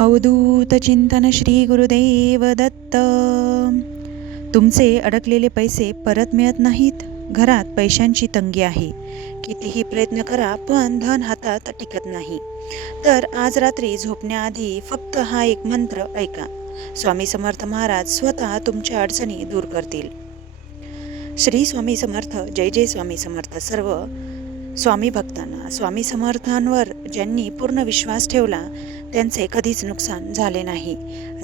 अवधूत चिंतन श्री गुरुदेव दत्त. तुमचे अडकलेले पैसे परत मिळत नाहीत. घरात पैशांची तंगी आहे. कितीही प्रयत्न करा पण धन हातात टिकत नाही. तर आज रात्री झोपण्याआधी फक्त हा एक मंत्र ऐका. स्वामी समर्थ महाराज स्वतः तुमच्या अडचणी दूर करतील. श्री स्वामी समर्थ. जय जय स्वामी समर्थ. सर्व स्वामी भक्तांना, स्वामी समर्थांवर ज्यांनी पूर्ण विश्वास ठेवला त्यांचे कधीच नुकसान झाले नाही.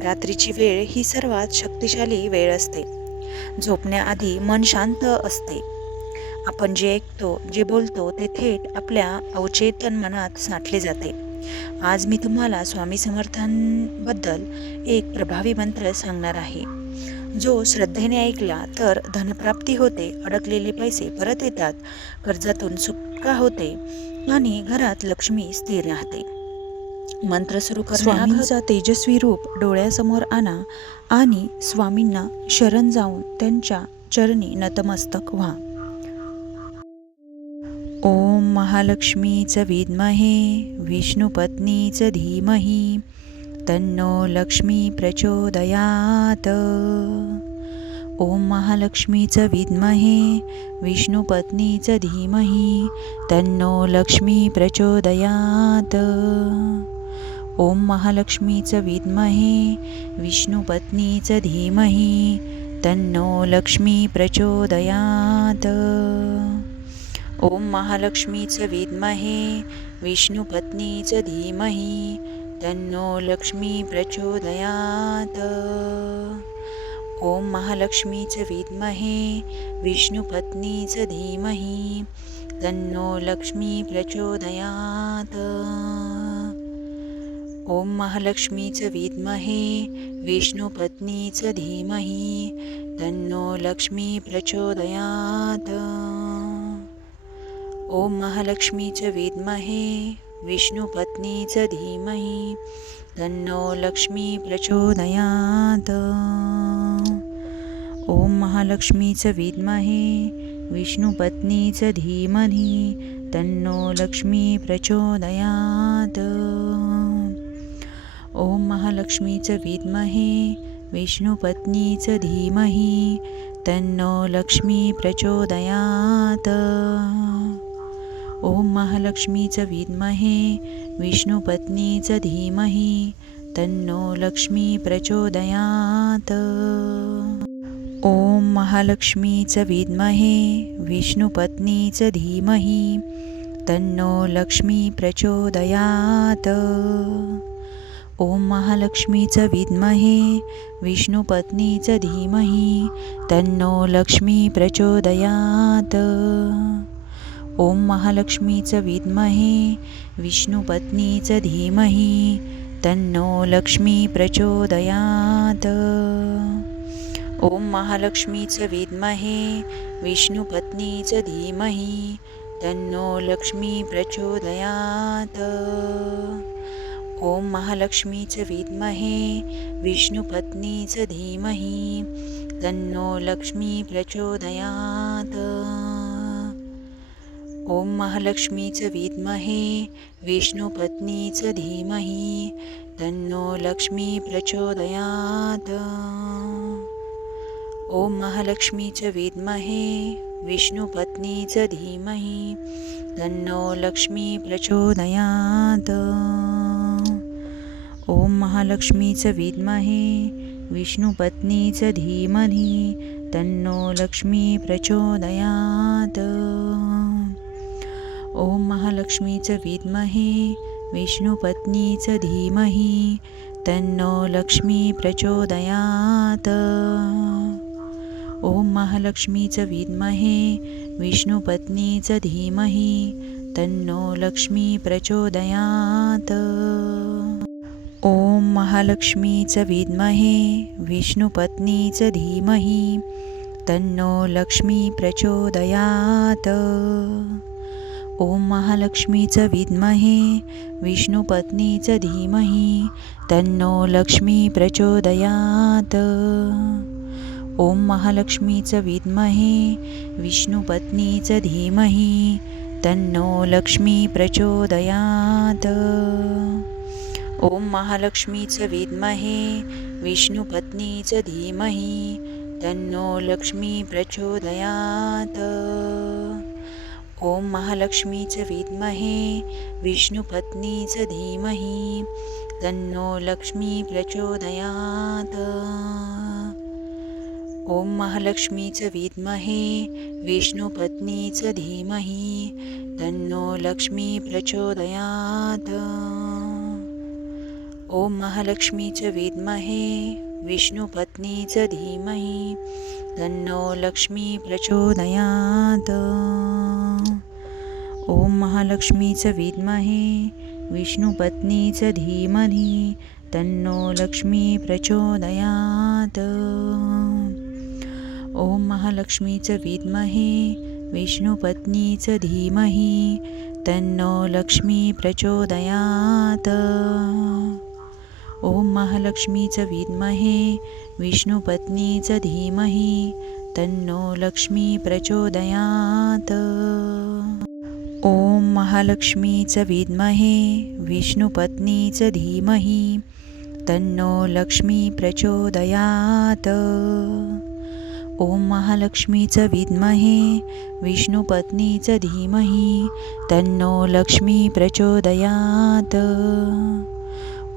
रात्रीची वेळ ही सर्वात शक्तिशाली वेळ असते. झोपण्याआधी मन शांत असते. आपण जे ऐकतो, जे बोलतो ते थेट आपल्या अवचेतन मनात साठले जाते. आज मी तुम्हाला स्वामी समर्थांबद्दल एक प्रभावी मंत्र सांगणार आहे. जो श्रद्धेने ऐकला तर धनप्राप्ती होते, अडकलेले पैसे परत येतात, कर्जातून सुटका होते आणि घरात लक्ष्मी स्थिर राहते. मंत्र सुरू करण्याचा तेजस्वी रूप डोळ्यासमोर आणा आणि स्वामींना शरण जाऊन त्यांच्या चरणी नतमस्तक व्हा. ओम महालक्ष्मीच विद्महे विष्णुपत्नीच धीमहि तन्नो लक्ष्मी प्रचोदयात. ओम महालक्ष्मीच विद्महे विष्णुपत्नीच धीमहि तन्नो लक्ष्मी प्रचोदयात. ओम महालक्ष्मीच विद्महे विष्णुपत्नीच धीमहि तन्नो लक्ष्मी प्रचोदयात. ओम महालक्ष्मीच विद्महे विष्णुपत्नीच धीमहि तन्नो लक्ष्मी प्रचोदयात. ओम महालक्ष्मीच विद्महे विष्णुपत्नीच धीमहि तन्नो लक्ष्मी प्रचोदयात. ओम महालक्ष्मीच विद्महे विष्णुपत्नीच धीमहि तन्नो लक्ष्मी प्रचोदयात. ओम महालक्ष्मीच विद्महे विष्णुपत्नीच धीमहि तन्नो लक्ष्मी प्रचोदयात. ओम महालक्ष्मीच विद्महे विष्णुपत्नीच धीमहि तन्नो लक्ष्मी प्रचोदयात. ओम महालक्ष्मीच विद्महे विष्णुपत्नीच धीमहि तन्नो लक्ष्मी प्रचोदयात. ओम महालक्ष्मीच विद्महे विष्णुपत्नीच धीमहि तन्नो लक्ष्मी प्रचोदयात. ओम महालक्ष्मीच विद्महे विष्णुपत्नीच धीमहि तन्नो लक्ष्मी प्रचोदयात. ओम महालक्ष्मीच विद्महे विष्णुपत्नीच धीमहि तन्नो लक्ष्मी प्रचोदयात. ओम महालक्ष्मीच विद्महे विष्णुपत्नीच धीमहि तन्नो लक्ष्मी प्रचोदयात. ओम महालक्ष्मीच विद्महे विष्णुपत्नीच धीमहि तन्नो लक्ष्मी प्रचोदयात. ओम महालक्ष्मीच विद्महे विष्णुपत्नीच धीमहि तन्नो लक्ष्मी प्रचोदयात. ओम महालक्ष्मीच विद्महे विष्णुपत्नीच धीमहि तन्नो लक्ष्मी प्रचोदयात. ओम महालक्ष्मीच विद्महे विष्णुपत्नीच धीमहि तन्नो लक्ष्मी प्रचोदयात. ओम महालक्ष्मीच विद्महे विष्णुपत्नीच धीमहि तन्नो लक्ष्मी प्रचोदयात. ओम महालक्ष्मीच विद्महे विष्णुपत्नीच धीमहि तन्नो लक्ष्मी प्रचोदयात. ओम महालक्ष्मीच विद्महे विष्णुपत्नीच धीमहि तन्नो लक्ष्मी प्रचोदयात. ओम महालक्ष्मीच विद्महे विष्णुपत्नीच धीमहि तन्नो लक्ष्मी प्रचोदयात. ओम महालक्ष्मीच विद्महे विष्णुपत्नीच धीमहि तन्नो लक्ष्मी प्रचोदयात. ओम महालक्ष्मीच विद्महे विष्णुपत्नीच धीमहि तन्नो लक्ष्मी प्रचोदयात. ओम महालक्ष्मीचं विद्महे विष्णुपत्नीचं धीमहि तन्नो लक्ष्मी प्रचोदयात्. ओम महालक्ष्मीचं विद्महे विष्णुपत्नीचं धीमहि तन्नो लक्ष्मी प्रचोदयात्. ओम महालक्ष्मीचं विद्महे विष्णुपत्नीचं धीमहि तन्नो लक्ष्मी प्रचोदयात्. ओम महालक्ष्मीचं विद्महे विष्णुपत्नीचं धीमहि तन्नो लक्ष्मी प्रचोदयात्. ओम महालक्ष्मीचं विद्महे विष्णुपत्नीचं धीमहि तन्नो लक्ष्मी प्रचोदयात्. ओम महालक्ष्मीचं विद्महे विष्णुपत्नीचं धीमहि तन्नो लक्ष्मी प्रचोदयात्. ओम महालक्ष्मीचं विद्महे विष्णुपत्नीचं धीमहि तन्नो लक्ष्मी प्रचोदयात्. ओम महालक्ष्मीचं विद्महे विष्णुपत्नीचं धीमहि तन्नो लक्ष्मी प्रचोदयात्. ओम महालक्ष्मीचं विद्महे विष्णुपत्नीचं धीमहि तन्नो लक्ष्मी प्रचोदयात्.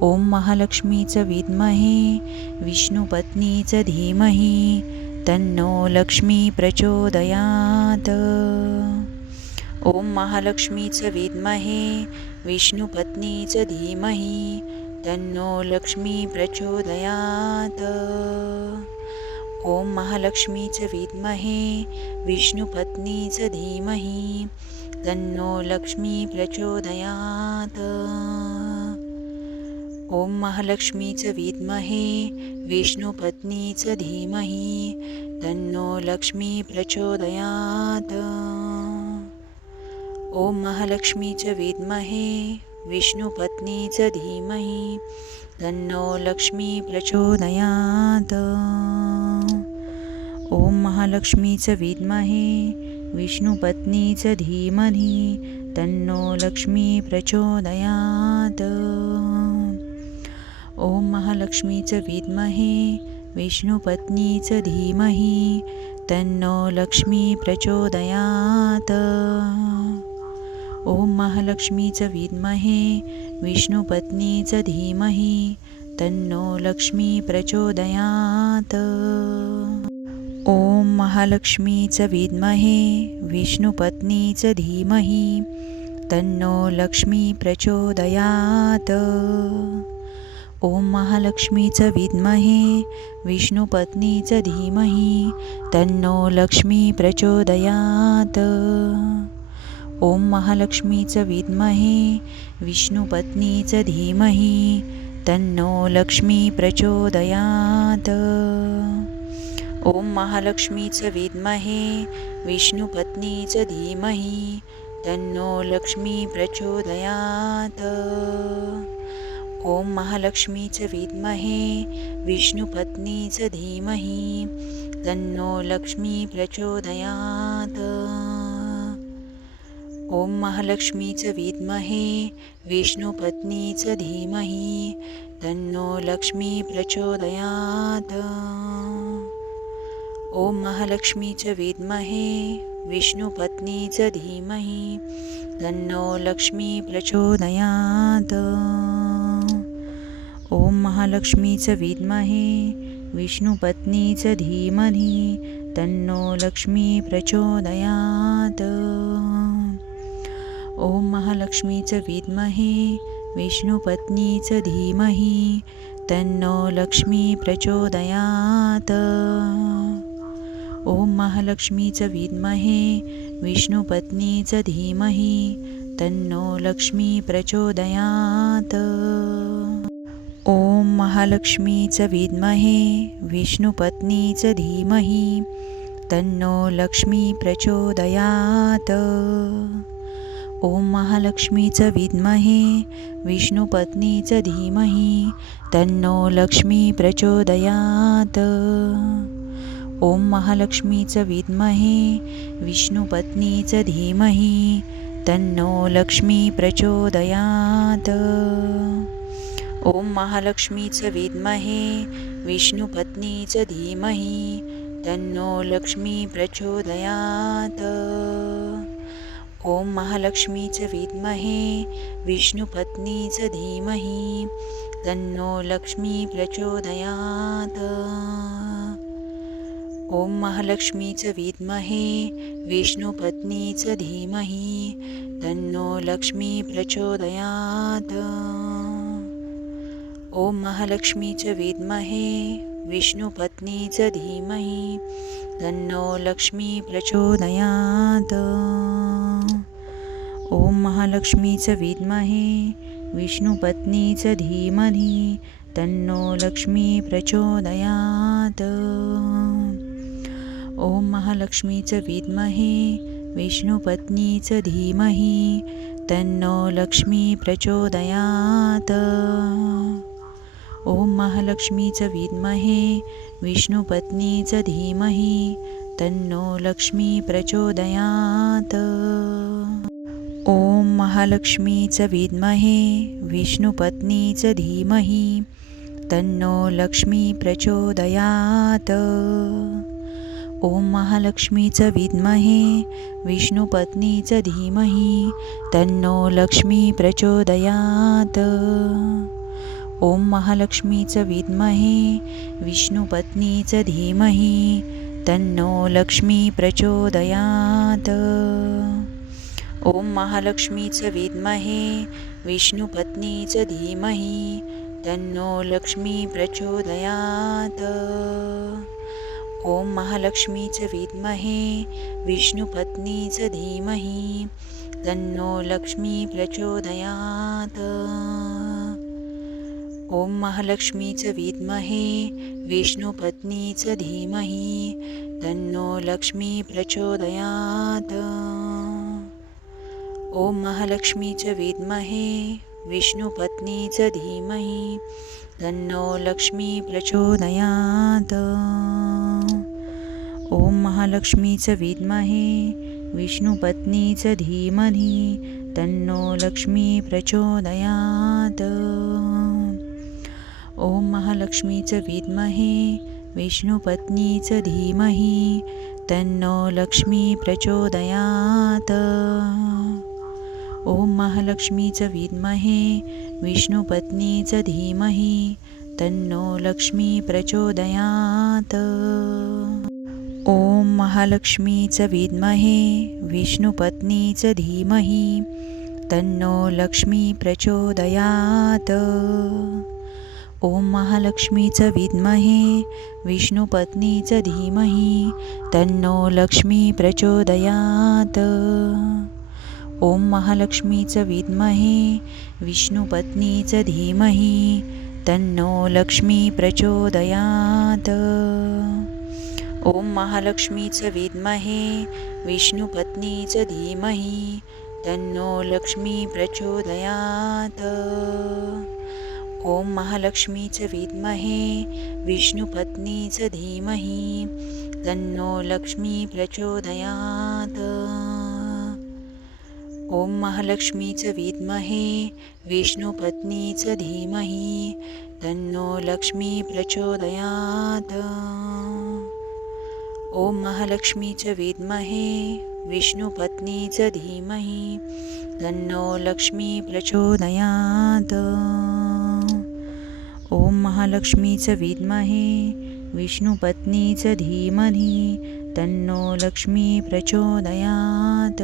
ओम महालक्ष्मीचं विद्महे विष्णुपत्नीचं धीमहि तन्नो लक्ष्मी प्रचोदयात्. ओम महालक्ष्मीचं विद्महे विष्णुपत्नीचं धीमहि तन्नो लक्ष्मी प्रचोदयात्. ओम महालक्ष्मीचं विद्महे विष्णुपत्नीचं धीमहि तन्नो लक्ष्मी प्रचोदयात्. ओम महालक्ष्मीचं विद्महे विष्णुपत्नीचं धीमहि तन्नो लक्ष्मी प्रचोदयात्. ओम महालक्ष्मीचं विद्महे विष्णुपत्नीचं धीमहि तन्नो लक्ष्मी प्रचोदयात्. ओम महालक्ष्मीचं विद्महे विष्णुपत्नीचं धीमहि तन्नो लक्ष्मी प्रचोदयात्. ओम महालक्ष्मीचं विद्महे विष्णुपत्नीचं धीमहि तन्नो लक्ष्मी प्रचोदयात्. ओम महालक्ष्मीचं विद्महे विष्णुपत्नीचं धीमहि तन्नो लक्ष्मी प्रचोदयात्. ओम महालक्ष्मीचं विद्महे विष्णुपत्नीचं धीमहि तन्नो लक्ष्मी प्रचोदयात्. ओम महालक्ष्मीचं विद्महे विष्णुपत्नीचं धीमहि तन्नो लक्ष्मी प्रचोदयात्. ओम महालक्ष्मीचं विद्महे विष्णुपत्नीचं धीमहि तन्नो लक्ष्मी प्रचोदयात्. ओम महालक्ष्मीचं विद्महे विष्णुपत्नीचं धीमहि तन्नो लक्ष्मी प्रचोदयात्. ओम महालक्ष्मीचं विद्महे विष्णुपत्नीचं धीमहि तन्नो लक्ष्मी प्रचोदयात्. ओम महालक्ष्मीचं विद्महे विष्णुपत्नीचं धीमहि तन्नो लक्ष्मी प्रचोदयात्. ओम महालक्ष्मीचं विद्महे विष्णुपत्नीचं धीमहि तन्नो लक्ष्मी प्रचोदयात्. ओम महालक्ष्मीचं विद्महे विष्णुपत्नीचं धीमहि तन्नो लक्ष्मी प्रचोदयात्. ओम महालक्ष्मीचं विद्महे विष्णुपत्नीचं धीमहि तन्नो लक्ष्मी प्रचोदयात्. ओम महालक्ष्मीचं विद्महे विष्णुपत्नीचं धीमहि तन्नो लक्ष्मी प्रचोदयात्. ओम महालक्ष्मीचं विद्महे विष्णुपत्नीचं धीमहि तन्नो लक्ष्मी प्रचोदयात्. ओम महालक्ष्मीचं विद्महे विष्णुपत्नीचं धीमहि तन्नो लक्ष्मी प्रचोदयात्. ओम महालक्ष्मीचं विद्महे विष्णुपत्नीचं धीमहि तन्नो लक्ष्मी प्रचोदयात्. ओम महालक्ष्मीचं विद्महे विष्णुपत्नीचं धीमहि तन्नो लक्ष्मी प्रचोदयात्. ओम महालक्ष्मीचं विद्महे विष्णुपत्नीचं धीमहि तन्नो लक्ष्मी प्रचोदयात्. ओम महालक्ष्मीचं विद्महे विष्णुपत्नीचं धीमहि तन्नो लक्ष्मी प्रचोदयात्. ओम महालक्ष्मीचं विद्महे विष्णुपत्नीचं धीमहि तन्नो लक्ष्मी प्रचोदयात्. ओम महालक्ष्मीचं विद्महे विष्णुपत्नीचं धीमहि तन्नो लक्ष्मी प्रचोदयात्. ओम महालक्ष्मीचं विद्महे विष्णुपत्नीचं धीमहि तन्नो लक्ष्मी प्रचोदयात्. ओम महालक्ष्मीचं विद्महे विष्णुपत्नीचं धीमहि तन्नो लक्ष्मी प्रचोदयात्. ओम महालक्ष्मीचं विद्महे विष्णुपत्नीचं धीमहि तन्नो लक्ष्मी प्रचोदयात्. ओम महालक्ष्मीचं विद्महे विष्णुपत्नीचं धीमहि तन्नो लक्ष्मी प्रचोदयात्. ओम महालक्ष्मीचं विद्महे विष्णुपत्नीचं धीमहि तन्नो लक्ष्मी प्रचोदयात्. ओम महालक्ष्मीचं विद्महे विष्णुपत्नीचं धीमहि तन्नो लक्ष्मी प्रचोदयात्. ओम महालक्ष्मीचं विद्महे विष्णुपत्नीचं धीमहि तन्नो लक्ष्मी प्रचोदयात्. ओम महालक्ष्मीचं विद्महे विष्णुपत्नीचं धीमहि तन्नो लक्ष्मी प्रचोदयात्. ओम महालक्ष्मीचं विद्महे विष्णुपत्नीचं धीमहि तन्नो लक्ष्मी प्रचोदयात्. ओम महालक्ष्मीचं विद्महे विष्णुपत्नीचं धीमहि तन्नो लक्ष्मी प्रचोदयात्. ओम महालक्ष्मीचं विद्महे विष्णुपत्नीचं धीमहि तन्नो लक्ष्मी प्रचोदयात्. ओम महालक्ष्मीचं विद्महे विष्णुपत्नीचं धीमहि तन्नो लक्ष्मी प्रचोदयात्. ओम महालक्ष्मीचं विद्महे विष्णुपत्नीचं धीमहि तन्नो लक्ष्मी प्रचोदयात्. ओम महालक्ष्मीचं विद्महे विष्णुपत्नीचं धीमहि तन्नो लक्ष्मी प्रचोदयात्. ओम महालक्ष्मीचं विद्महे विष्णुपत्नीचं धीमहि तन्नो लक्ष्मी प्रचोदयात्. ओम महालक्ष्मीचं विद्महे विष्णुपत्नीचं धीमहि तन्नो लक्ष्मी प्रचोदयात्. ओम महालक्ष्मीचं विद्महे विष्णुपत्नीचं धीमहि तन्नो लक्ष्मी प्रचोदयात्. ओम महालक्ष्मीचं विद्महे विष्णुपत्नीचं धीमहि तन्नो लक्ष्मी प्रचोदयात्. ओम महालक्ष्मीचं विद्महे विष्णुपत्नीचं धीमहि तन्नो लक्ष्मी प्रचोदयात्. ओम महालक्ष्मीचं विद्महे विष्णुपत्नीचं धीमहि तन्नो लक्ष्मी प्रचोदयात्.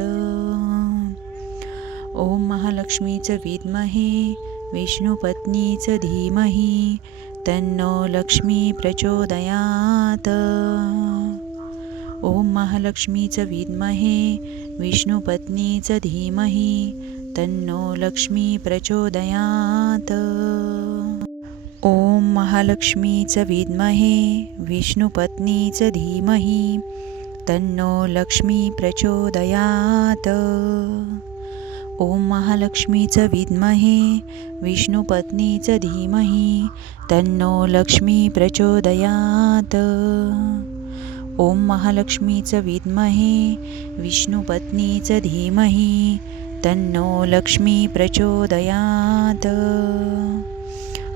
ओम महालक्ष्मीचं विद्महे विष्णुपत्नीचं धीमहि तन्नो लक्ष्मी प्रचोदयात्. ओम महालक्ष्मीचं विद्महे विष्णुपत्नीचं धीमहि तन्नो लक्ष्मी प्रचोदयात्. ओम महालक्ष्मीचं विद्महे विष्णुपत्नीचं धीमहि तन्नो लक्ष्मी प्रचोदयात्. ओम महालक्ष्मीचं विद्महे विष्णुपत्नीचं धीमहि तन्नो लक्ष्मी प्रचोदयात्. ओम महालक्ष्मीचं विद्महे विष्णुपत्नीचं धीमहि तन्नो लक्ष्मी प्रचोदयात्.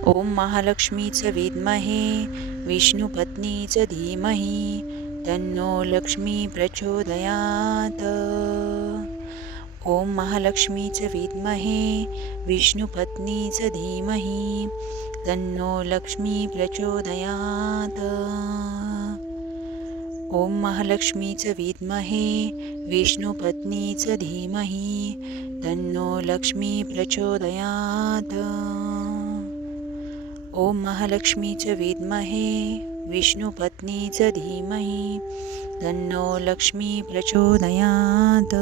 ओम महालक्ष्मीचं विद्महे विष्णुपत्नीचं धीमहि तन्नो लक्ष्मी प्रचोदयात्. ओम महालक्ष्मीचं विद्महे विष्णुपत्नीचं धीमहि तन्नो लक्ष्मी प्रचोदयात्. ओम महालक्ष्मीचं विद्महे विष्णुपत्नीचं धीमहि तन्नो लक्ष्मी प्रचोदयात्. ओम महालक्ष्मीचं विद्महे विष्णुपत्नीचं धीमहि तन्नो लक्ष्मी प्रचोदयात्.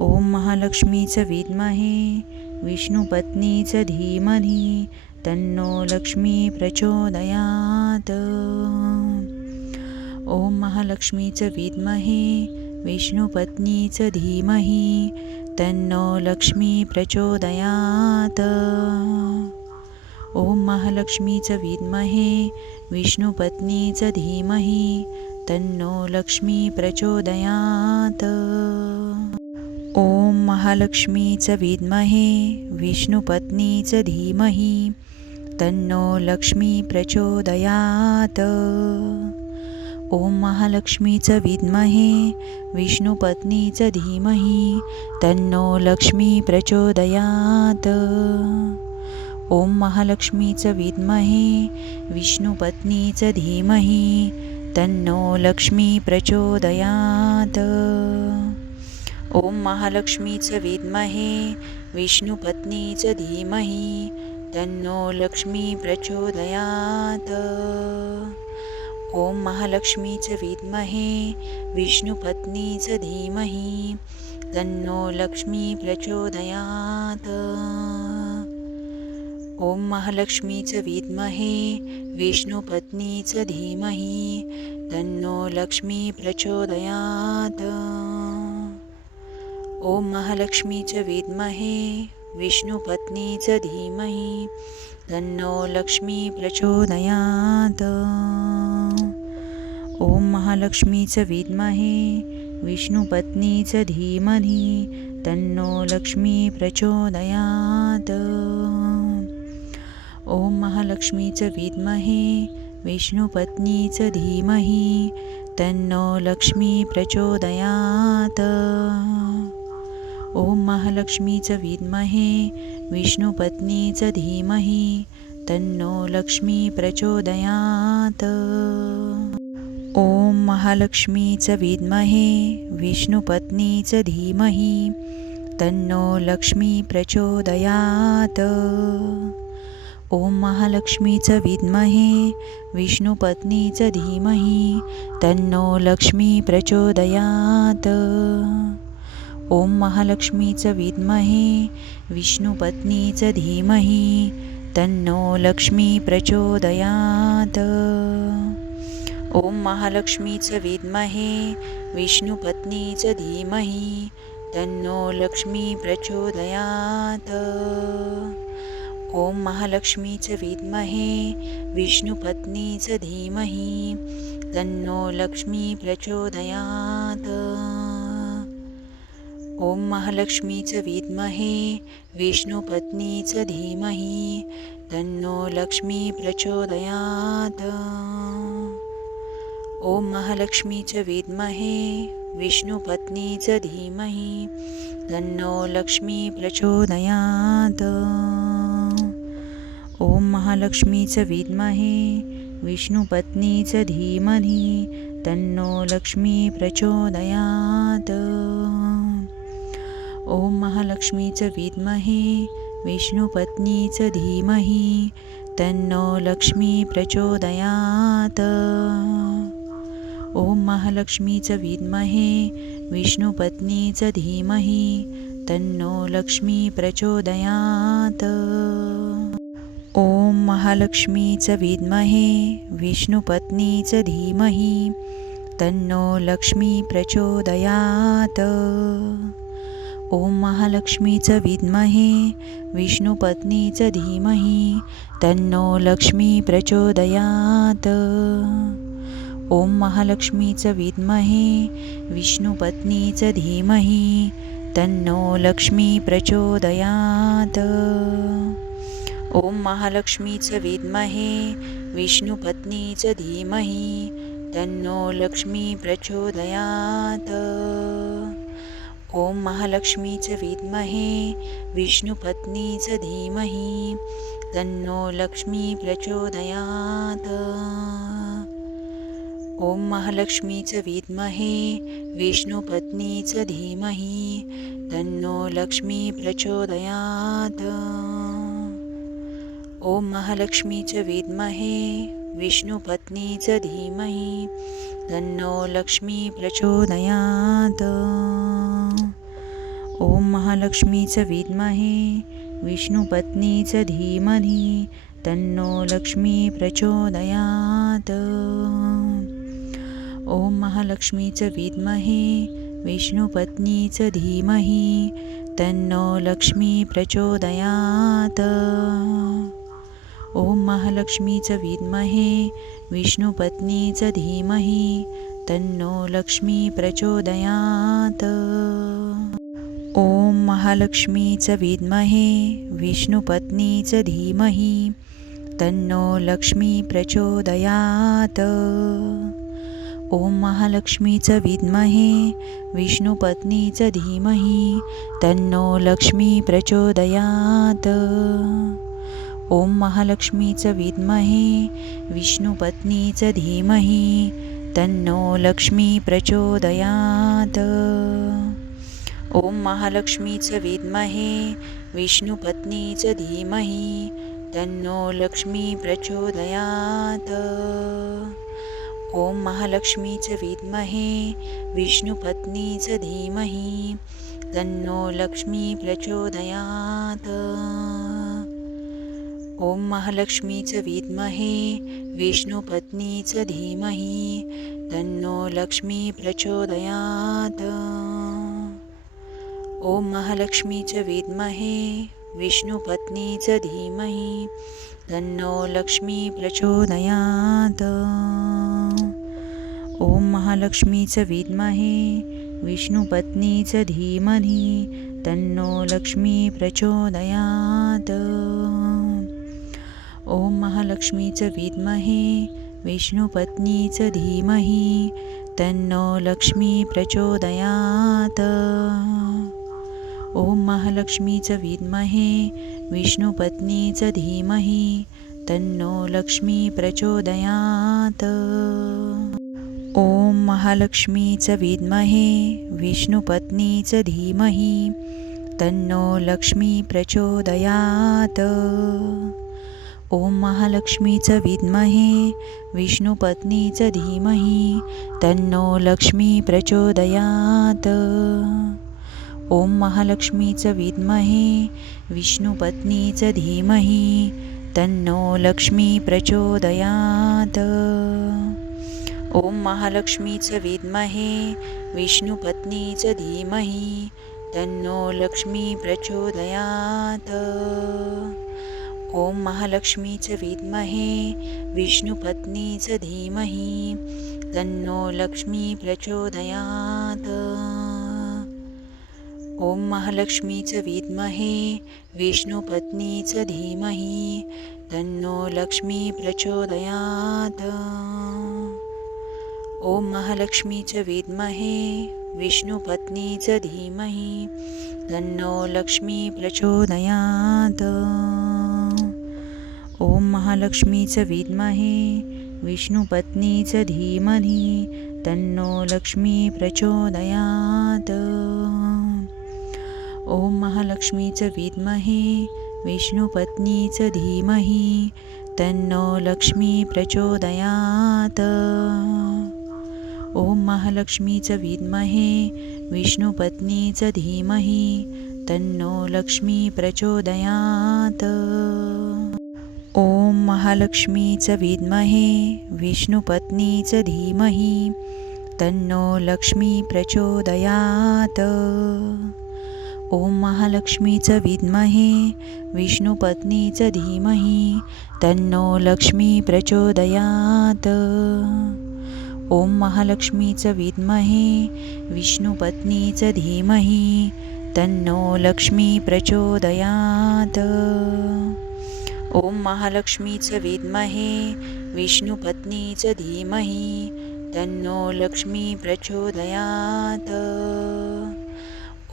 ओम महालक्ष्मीचं विद्महे विष्णुपत्नीचं धीमहि तन्नो लक्ष्मी प्रचोदयात्. ओम महालक्ष्मीचं विद्महे विष्णुपत्नीचं धीमहि तन्नो लक्ष्मी प्रचोदयात्. ओम महालक्ष्मीचं विद्महे विष्णुपत्नीचं धीमहि तन्नो लक्ष्मी प्रचोदयात्. ओम महालक्ष्मीचं विद्महे विष्णुपत्नीचं धीमहि तन्नो लक्ष्मी प्रचोदयात्. ओम महालक्ष्मीचं विद्महे विष्णुपत्नीचं धीमहि तन्नो लक्ष्मी प्रचोदयात्. ओम महालक्ष्मीचं विद्महे विष्णुपत्नीचं धीमहि तन्नो लक्ष्मी प्रचोदयात्. ओम महालक्ष्मीचं विद्महे विष्णुपत्नीचं धीमहि तन्नो लक्ष्मी प्रचोदयात्. ओम महालक्ष्मीचं विद्महे विष्णुपत्नीचं धीमहि तन्नो लक्ष्मी प्रचोदयात्. ओम महालक्ष्मीचं विद्महे विष्णुपत्नीचं धीमहि तन्नो लक्ष्मी प्रचोदयात्. ओम महालक्ष्मीचं विद्महे विष्णुपत्नीचं धीमहि तन्नो लक्ष्मी प्रचोदयात्. ओम महालक्ष्मीचं विद्महे विष्णुपत्नीचं धीमहि तन्नो लक्ष्मी प्रचोदयात्. ओम महालक्ष्मीचं विद्महे विष्णुपत्नीचं धीमहि तन्नो लक्ष्मी प्रचोदयात्. ओम महालक्ष्मीचं विद्महे विष्णुपत्नीचं धीमहि तन्नो लक्ष्मी प्रचोदयात्. ओम महालक्ष्मीचं विद्महे विष्णुपत्नीचं धीमहि तन्नो लक्ष्मी प्रचोदयात्. ओम महालक्ष्मीचं विद्महे विष्णुपत्नीचं धीमहि तन्नो लक्ष्मी प्रचोदयात्. ओम महालक्ष्मीचं विद्महे विष्णुपत्नीचं धीमहि तन्नो लक्ष्मी प्रचोदयात्. ओम महालक्ष्मीचं विद्महे विष्णुपत्नीचं धीमहि तन्नो लक्ष्मी प्रचोदयात्. ओम महालक्ष्मीचं विद्महे विष्णुपत्नीचं धीमहि तन्नो लक्ष्मी प्रचोदयात्. ओम महालक्ष्मीचं विद्महे विष्णुपत्नीचं धीमहि तन्नो लक्ष्मी प्रचोदयात्. ओम महालक्ष्मीचं विद्महे विष्णुपत्नीचं धीमहि तन्नो लक्ष्मी प्रचोदयात्. ओम महालक्ष्मीचं विद्महे विष्णुपत्नीचं धीमहि तन्नो लक्ष्मी प्रचोदयात्. ओम महालक्ष्मीचं विद्महे विष्णुपत्नीचं धीमहि तन्नो लक्ष्मी प्रचोदयात्. ओम महालक्ष्मीचं विद्महे विष्णुपत्नीचं धीमहि तन्नो लक्ष्मी प्रचोदयात्. ओम महालक्ष्मीचं विद्महे विष्णुपत्नीचं धीमहि तन्नो लक्ष्मी प्रचोदयात्. ओम महालक्ष्मीचं विद्महे विष्णुपत्नीचं धीमहि तन्नो लक्ष्मी प्रचोदयात्. ओम महालक्ष्मीचं विद्महे विष्णुपत्नीचं धीमहि तन्नो लक्ष्मी प्रचोदयात्. ओम महालक्ष्मीचं विद्महे विष्णुपत्नीचं धीमहि तन्नो लक्ष्मी प्रचोदयात्. ओम महालक्ष्मीचं विद्महे विष्णुपत्नीचं धीमहि तन्नो लक्ष्मी प्रचोदयात्. ओम महालक्ष्मीचं विद्महे विष्णुपत्नीचं धीमहि तन्नो लक्ष्मी प्रचोदयात्. ओम महालक्ष्मीचं विद्महे विष्णुपत्नीचं धीमहि तन्नो लक्ष्मी प्रचोदयात्. ओम महालक्ष्मीचं विद्महे विष्णुपत्नीचं धीमहि तन्नो लक्ष्मी प्रचोदयात्. ओम महालक्ष्मीचं विद्महे विष्णुपत्नीचं धीमहि तन्नो लक्ष्मी प्रचोदयात्. ओम महालक्ष्मीचं विद्महे विष्णुपत्नीचं धीमहि तन्नो लक्ष्मी प्रचोदयात्. ओम महालक्ष्मीचं विद्महे विष्णुपत्नीचं धीमहि तन्नो लक्ष्मी प्रचोदयात्. ओम महालक्ष्मीचं विद्महे विष्णुपत्नीचं धीमहि तन्नो लक्ष्मी प्रचोदयात्. ओम महालक्ष्मीचं विद्महे विष्णुपत्नीचं धीमहि तन्नो लक्ष्मी प्रचोदयात्. ओम महालक्ष्मीचं विद्महे विष्णुपत्नीचं धीमहि तन्नो लक्ष्मी प्रचोदयात्. ओम महालक्ष्मीचं विद्महे विष्णुपत्नीचं धीमहि तन्नो लक्ष्मी प्रचोदयात्. ओम महालक्ष्मीचं विद्महे विष्णुपत्नीचं धीमहि तन्नो लक्ष्मी प्रचोदयात्. ओम महालक्ष्मीचं विद्महे विष्णुपत्नीचं धीमहि तन्नो लक्ष्मी प्रचोदयात्. ओम महालक्ष्मीचं विद्महे विष्णुपत्नीचं धीमहि तन्नो लक्ष्मी प्रचोदयात्. ओम महालक्ष्मीचं विद्महे विष्णुपत्नीचं धीमहि तन्नो लक्ष्मी प्रचोदयात्. ओम महालक्ष्मीचं विद्महे विष्णुपत्नीचं धीमहि तन्नो लक्ष्मी प्रचोदयात्. ओम महालक्ष्मीचं विद्महे विष्णुपत्नीचं धीमहि तन्नो लक्ष्मी प्रचोदयात्. ओम महालक्ष्मीचं विद्महे विष्णुपत्नीचं धीमहि तन्नो लक्ष्मी प्रचोदयात्. ओम महालक्ष्मीचं विद्महे विष्णुपत्नीचं धीमहि तन्नो लक्ष्मी प्रचोदयात्. ओम महालक्ष्मीचं विद्महे विष्णुपत्नीचं धीमहि तन्नो लक्ष्मी प्रचोदयात्. ओम महालक्ष्मीचं विद्महे विष्णुपत्नीचं धीमहि तन्नो लक्ष्मी प्रचोदयात्. ओम महालक्ष्मीचं विद्महे विष्णुपत्नीचं धीमहि तन्नो लक्ष्मी प्रचोदयात्. ओम महालक्ष्मीचं विद्महे विष्णुपत्नीचं धीमहि तन्नो लक्ष्मी प्रचोदयात्. ओम महालक्ष्मीचं विद्महे विष्णुपत्नीचं धीमहि तन्नो लक्ष्मी प्रचोदयात्. ओम महालक्ष्मीचं विद्महे विष्णुपत्नीचं धीमहि तन्नो लक्ष्मी प्रचोदयात्. ओम महालक्ष्मीचं विद्महे विष्णुपत्नीचं धीमहि तन्नो लक्ष्मी प्रचोदयात्. ओम महालक्ष्मीचं विद्महे विष्णुपत्नीचं धीमहि तन्नो लक्ष्मी प्रचोदयात्. ओम महालक्ष्मीचं विद्महे विष्णुपत्नीचं धीमहि तन्नो लक्ष्मी प्रचोदयात्. ओम महालक्ष्मीचं विद्महे विष्णुपत्नीचं धीमहि तन्नो लक्ष्मी प्रचोदयात्. ओम महालक्ष्मीचं विद्महे विष्णुपत्नीचं धीमहि तन्नो लक्ष्मी प्रचोदयात्.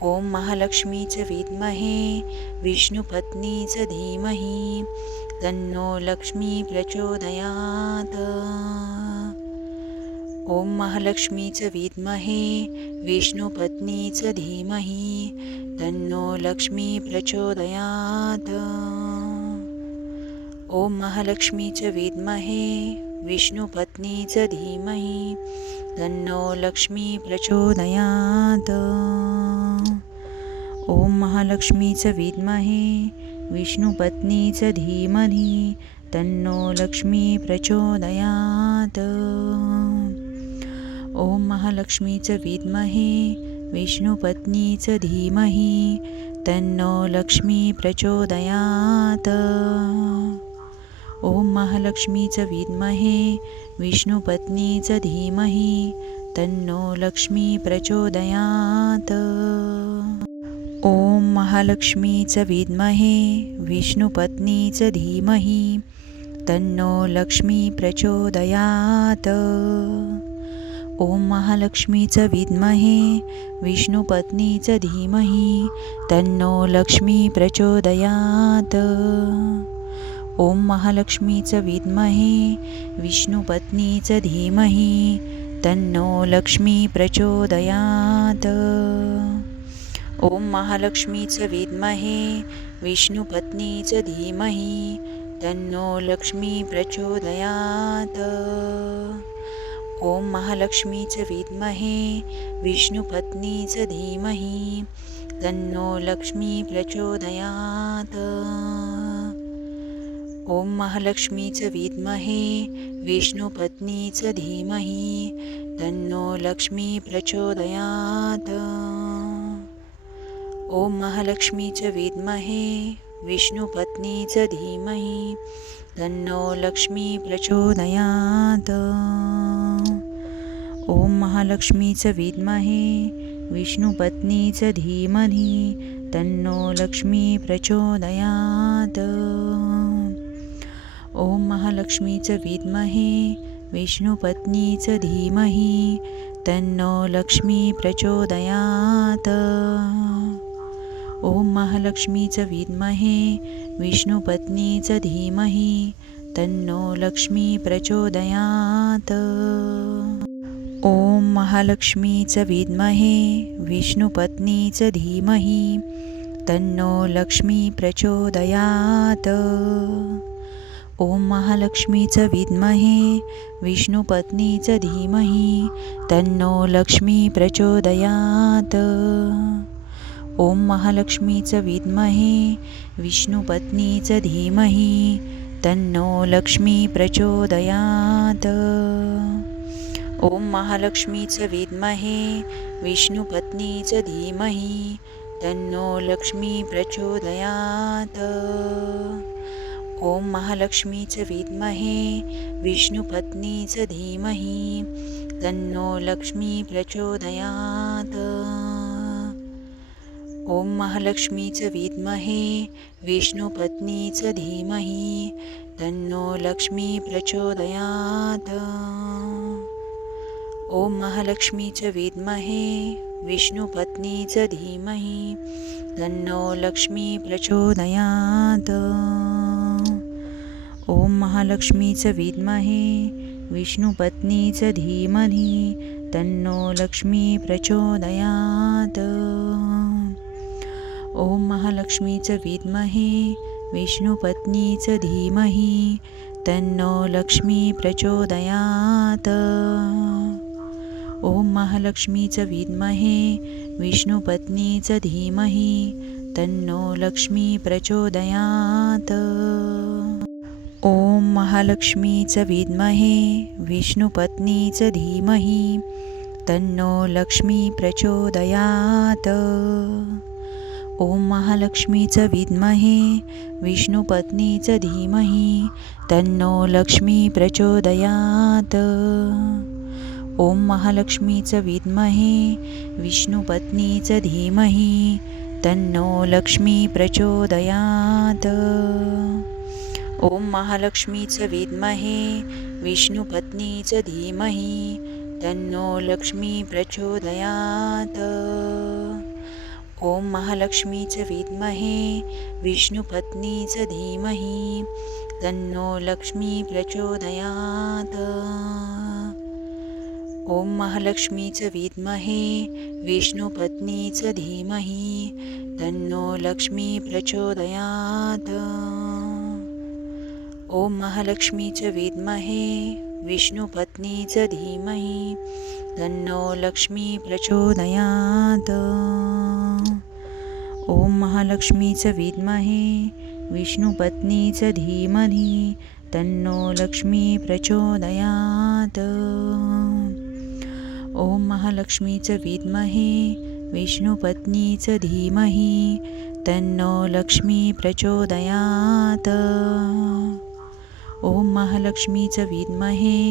ओम महालक्ष्मीचं विद्महे विष्णुपत्नीचं धीमहि तन्नो लक्ष्मी प्रचोदयात्. ओम महालक्ष्मीचं विद्महे विष्णुपत्नीचं धीमहि तन्नो लक्ष्मी प्रचोदयात्. ओम महालक्ष्मीचं विद्महे विष्णुपत्नीचं धीमहि तन्नो लक्ष्मी प्रचोदयात्. ओम महालक्ष्मीचं विद्महे विष्णुपत्नीचं धीमहि तन्नो लक्ष्मी प्रचोदयात्. ओम महालक्ष्मीचं विद्महे विष्णुपत्नीचं धीमहि तन्नो लक्ष्मी प्रचोदयात्. ओम महालक्ष्मीचं विद्महे विष्णुपत्नीचं धीमहि तन्नो लक्ष्मी प्रचोदयात्. ओम महालक्ष्मीचं विद्महे विष्णुपत्नीचं धीमहि तन्नो लक्ष्मी प्रचोदयात्. ओम महालक्ष्मीचं विद्महे विष्णुपत्नीचं धीमहि तन्नो लक्ष्मी प्रचोदयात्. ओम महालक्ष्मीचं विद्महे विष्णुपत्नीचं धीमहि तन्नो लक्ष्मी प्रचोदयात्. ओम महालक्ष्मीचं विद्महे विष्णुपत्नीचं धीमहि तन्नो लक्ष्मी प्रचोदयात्. ओम महालक्ष्मीचं विद्महे विष्णुपत्नीचं धीमहि तन्नो लक्ष्मी प्रचोदयात्. ओम महालक्ष्मीचं विद्महे विष्णुपत्नीचं धीमहि तन्नो लक्ष्मी प्रचोदयात्. ओम महालक्ष्मीचं विद्महे विष्णुपत्नीचं धीमहि तन्नो लक्ष्मी प्रचोदयात्. ओम महालक्ष्मीचं विद्महे विष्णुपत्नीचं धीमहि तन्नो लक्ष्मी प्रचोदयात्. ओम महालक्ष्मीचं विद्महे विष्णुपत्नीचं धीमहि तन्नो लक्ष्मी प्रचोदयात्. ओम महालक्ष्मीचं विद्महे विष्णुपत्नीचं धीमहि तन्नो लक्ष्मी प्रचोदयात्. ओम महालक्ष्मीचं विद्महे विष्णुपत्नीचं धीमहि तन्नो लक्ष्मी प्रचोदयात्. ओम महालक्ष्मीचं विद्महे विष्णुपत्नीचं धीमहि तन्नो लक्ष्मी प्रचोदयात्. ओम महालक्ष्मीचं विद्महे विष्णुपत्नीचं धीमहि तन्नो लक्ष्मी प्रचोदयात्. ओम महालक्ष्मीचं विद्महे विष्णुपत्नीचं धीमहि तन्नो लक्ष्मी प्रचोदयात्. ओम महालक्ष्मीचं विद्महे विष्णुपत्नीचं धीमहि तन्नो लक्ष्मी प्रचोदयात्. ओम महालक्ष्मीचं विद्महे विष्णुपत्नीचं धीमहि तन्नो लक्ष्मी प्रचोदयात्. ओम महालक्ष्मीचं विद्महे विष्णुपत्नीचं धीमहि तन्नो लक्ष्मी प्रचोदयात्. ओम महालक्ष्मीचं विद्महे विष्णुपत्नीचं धीमहि तन्नो लक्ष्मी प्रचोदयात्. ओम महालक्ष्मीचं विद्महे विष्णुपत्नीचं धीमहि तन्नो लक्ष्मी प्रचोदयात्. ओम महालक्ष्मीचं विद्महे विष्णुपत्नीचं धीमहि तन्नो लक्ष्मी प्रचोदयात्. ओम महालक्ष्मीचं विद्महे विष्णुपत्नीचं धीमहि तन्नो लक्ष्मी प्रचोदयात्. ओम महालक्ष्मीचं विद्महे विष्णुपत्नीचं धीमहि तन्नो लक्ष्मी प्रचोदयात्. ओम महालक्ष्मीचं विद्महे विष्णुपत्नीचं धीमहि तन्नो लक्ष्मी प्रचोदयात्. ओम महालक्ष्मीचं विद्महे विष्णुपत्नीचं धीमहि तन्नो लक्ष्मी प्रचोदयात्. ओम महालक्ष्मीचं विद्महे विष्णुपत्नीचं धीमहि तन्नो लक्ष्मी प्रचोदयात्. ओम महालक्ष्मीचं विद्महे विष्णुपत्नीचं धीमहि तन्नो लक्ष्मी प्रचोदयात्. ओम महालक्ष्मीचं विद्महे विष्णुपत्नीचं धीमहि तन्नो लक्ष्मी प्रचोदयात्. ओम महालक्ष्मीचं विद्महे विष्णुपत्नीचं धीमहि तन्नो लक्ष्मी प्रचोदयात्. ओम महालक्ष्मीचं विद्महे विष्णुपत्नीचं धीमहि तन्नो लक्ष्मी प्रचोदयात्. ओम महालक्ष्मीचं विद्महे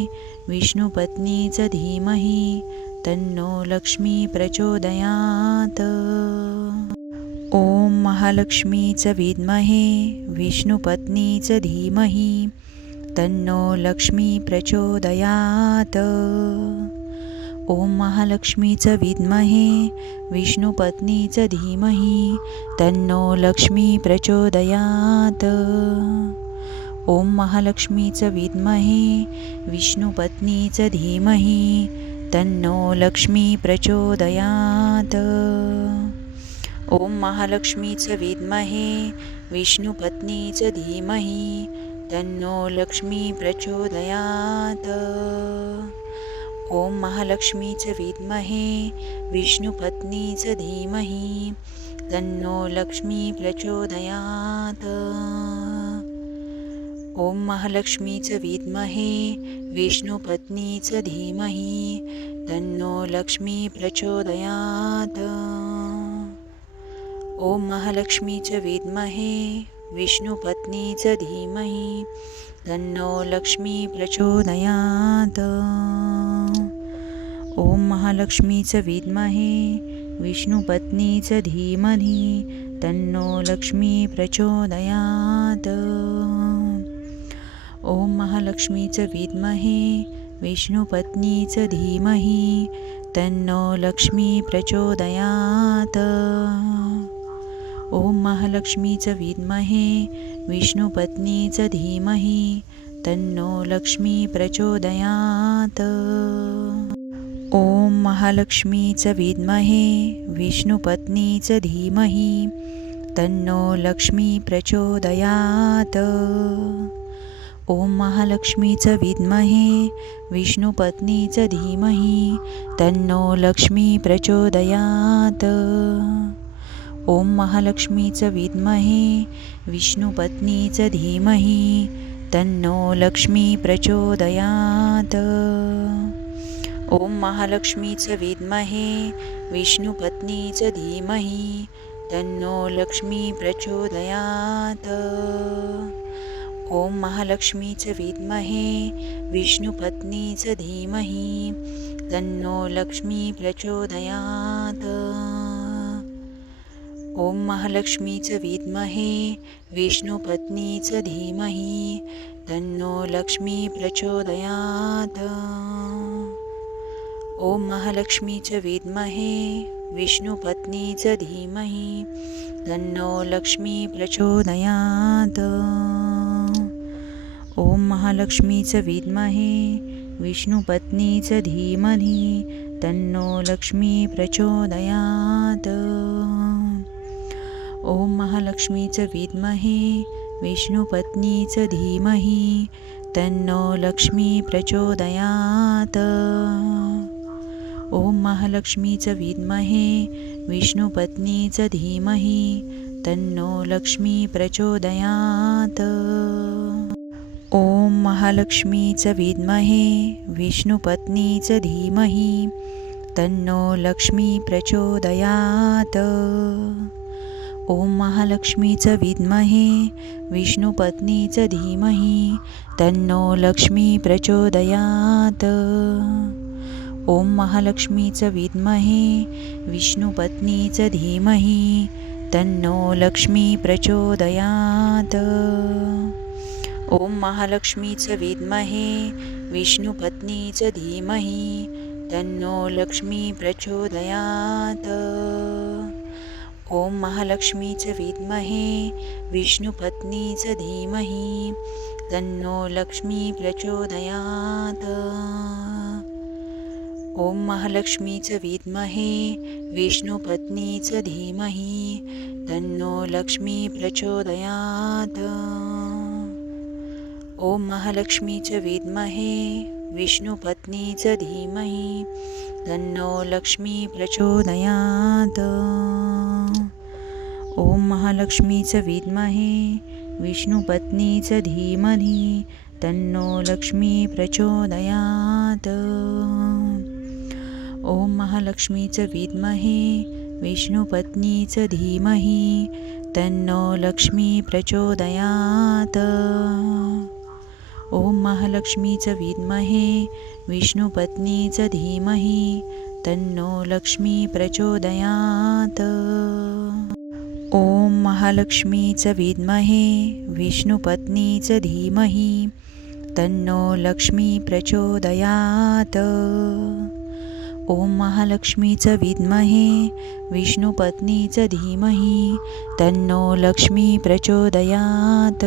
विष्णुपत्नीचं धीमहि तन्नो लक्ष्मी प्रचोदयात्. ओम महालक्ष्मीचं विद्महे विष्णुपत्नीचं धीमहि तन्नो लक्ष्मी प्रचोदयात्. ओम महालक्ष्मीचं विद्महे विष्णुपत्नीचं धीमहि तन्नो लक्ष्मी प्रचोदयात्. ओम महालक्ष्मीचं विद्महे विष्णुपत्नीचं धीमहि तन्नो लक्ष्मी प्रचोदयात्. ओम महालक्ष्मीचं विद्महे विष्णुपत्नीचं धीमहि तन्नो लक्ष्मी प्रचोदयात्. ओम महालक्ष्मीचं विद्महे विष्णुपत्नीचं धीमहि तन्नो लक्ष्मी प्रचोदयात्. ओम महालक्ष्मीचं विद्महे विष्णुपत्नीचं धीमहि तन्नो लक्ष्मी प्रचोदयात्. ओम महालक्ष्मीचं विद्महे विष्णुपत्नीचं धीमहि तन्नो लक्ष्मी प्रचोदयात्. ओम महालक्ष्मीचं विद्महे विष्णुपत्नीचं धीमहि तन्नो लक्ष्मी प्रचोदयात्. ओम महालक्ष्मीचं विद्महे विष्णुपत्नीचं धीमहि तन्नो लक्ष्मी प्रचोदयात्. ओम महालक्ष्मीचं विद्महे विष्णुपत्नीचं धीमहि तन्नो लक्ष्मी प्रचोदयात्. ओम महालक्ष्मीचं विद्महे विष्णुपत्नीचं धीमहि तन्नो लक्ष्मी प्रचोदयात्. ओम महालक्ष्मीचं विद्महे विष्णुपत्नीचं धीमहि तन्नो लक्ष्मी प्रचोदयात्. ओम महालक्ष्मीचं विद्महे विष्णुपत्नीचं धीमहि तन्नो लक्ष्मी प्रचोदयात्. ओम महालक्ष्मीचं विद्महे विष्णुपत्नीचं धीमहि तन्नो लक्ष्मी प्रचोदयात्. ओम महालक्ष्मीचं विद्महे विष्णुपत्नीचं धीमहि तन्नो लक्ष्मी प्रचोदयात्. ओम महालक्ष्मीचं विद्महे विष्णुपत्नीचं धीमहि तन्नो लक्ष्मी प्रचोदयात्. ओम महालक्ष्मीचं विद्महे विष्णुपत्नीचं धीमहि तन्नो लक्ष्मी प्रचोदयात्. ओम महालक्ष्मीचं विद्महे विष्णुपत्नीचं धीमहि तन्नो लक्ष्मी प्रचोदयात्. ओम महालक्ष्मीचं विद्महे विष्णुपत्नीचं धीमहि तन्नो लक्ष्मी प्रचोदयात्. ओम महालक्ष्मीचं विद्महे विष्णुपत्नीचं धीमहि तन्नो लक्ष्मी प्रचोदयात्. ओम महालक्ष्मीचं विद्महे विष्णुपत्नीचं धीमहि तन्नो लक्ष्मी प्रचोदयात्. ओम महालक्ष्मीचं विद्महे विष्णुपत्नीचं धीमहि तन्नो लक्ष्मी प्रचोदयात्. ओम महालक्ष्मीचं विद्महे विष्णुपत्नीचं धीमहि तन्नो लक्ष्मी प्रचोदयात्. ओम महालक्ष्मीचं विद्महे विष्णुपत्नीचं धीमहि तन्नो लक्ष्मी प्रचोदयात्. ओम महालक्ष्मीचं विद्महे विष्णुपत्नीचं धीमहि तन्नो लक्ष्मी प्रचोदयात्. ओम महालक्ष्मीचं विद्महे विष्णुपत्नीचं धीमहि तन्नो लक्ष्मी प्रचोदयात्. ओम महालक्ष्मीचं विद्महे विष्णुपत्नीचं धीमहि तन्नो लक्ष्मी प्रचोदयात्. ओम महालक्ष्मीचं विद्महे विष्णुपत्नीचं धीमहि तन्नो लक्ष्मी प्रचोदयात्. ओम महालक्ष्मीचं विद्महे विष्णुपत्नीचं धीमहि तन्नो लक्ष्मी प्रचोदयात्. ओम महालक्ष्मीचं विद्महे विष्णुपत्नीचं धीमहि तन्नो लक्ष्मी प्रचोदयात्. ओम महालक्ष्मीचं विद्महे विष्णुपत्नीचं धीमहि तन्नो लक्ष्मी प्रचोदयात्. ओम महालक्ष्मीचं विद्महे विष्णुपत्नीचं धीमहि तन्नो लक्ष्मी प्रचोदयात्.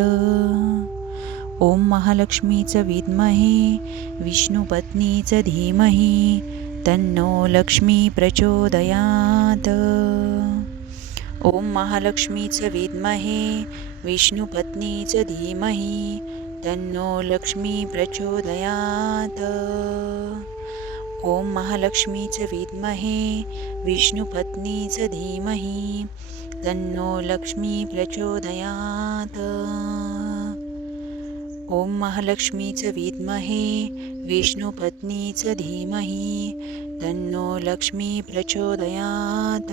ओम महालक्ष्मीचं विद्महे विष्णुपत्नीचं धीमहि तन्नो लक्ष्मी प्रचोदयात्. ओम महालक्ष्मीचं विद्महे विष्णुपत्नीचं धीमहि तन्नो लक्ष्मी प्रचोदयात्. ओम महालक्ष्मीचं विद्महे विष्णुपत्नीचं धीमहि तन्नो लक्ष्मी प्रचोदयात्. ओम महालक्ष्मीचं विद्महे विष्णुपत्नीचं धीमहि तन्नो लक्ष्मी प्रचोदयात्.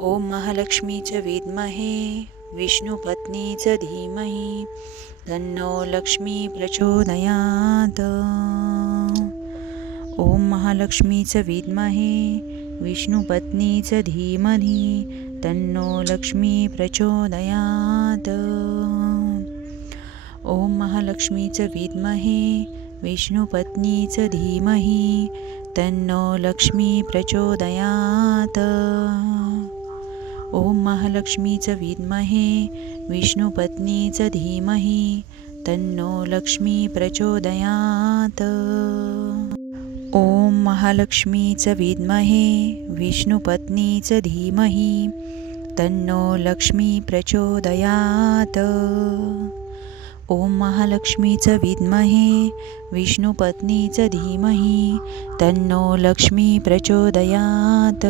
ओम महालक्ष्मीचं विद्महे विष्णुपत्नीचं धीमहि तन्नो लक्ष्मी प्रचोदयात्. ओम महालक्ष्मीचं विद्महे विष्णुपत्नीचं धीमहि तन्नो लक्ष्मी प्रचोदयात्. ओम महालक्ष्मीचं विद्महे विष्णुपत्नीचं धीमहि तन्नो लक्ष्मी प्रचोदयात्. ओम महालक्ष्मीचं विद्महे विष्णुपत्नीचं धीमहि तन्नो लक्ष्मी प्रचोदयात्. ओम महालक्ष्मीचं विद्महे विष्णुपत्नीचं धीमहि तन्नो लक्ष्मी प्रचोदयात्. ओम महालक्ष्मीचं विद्महे विष्णुपत्नीचं धीमहि तन्नो लक्ष्मी प्रचोदयात्.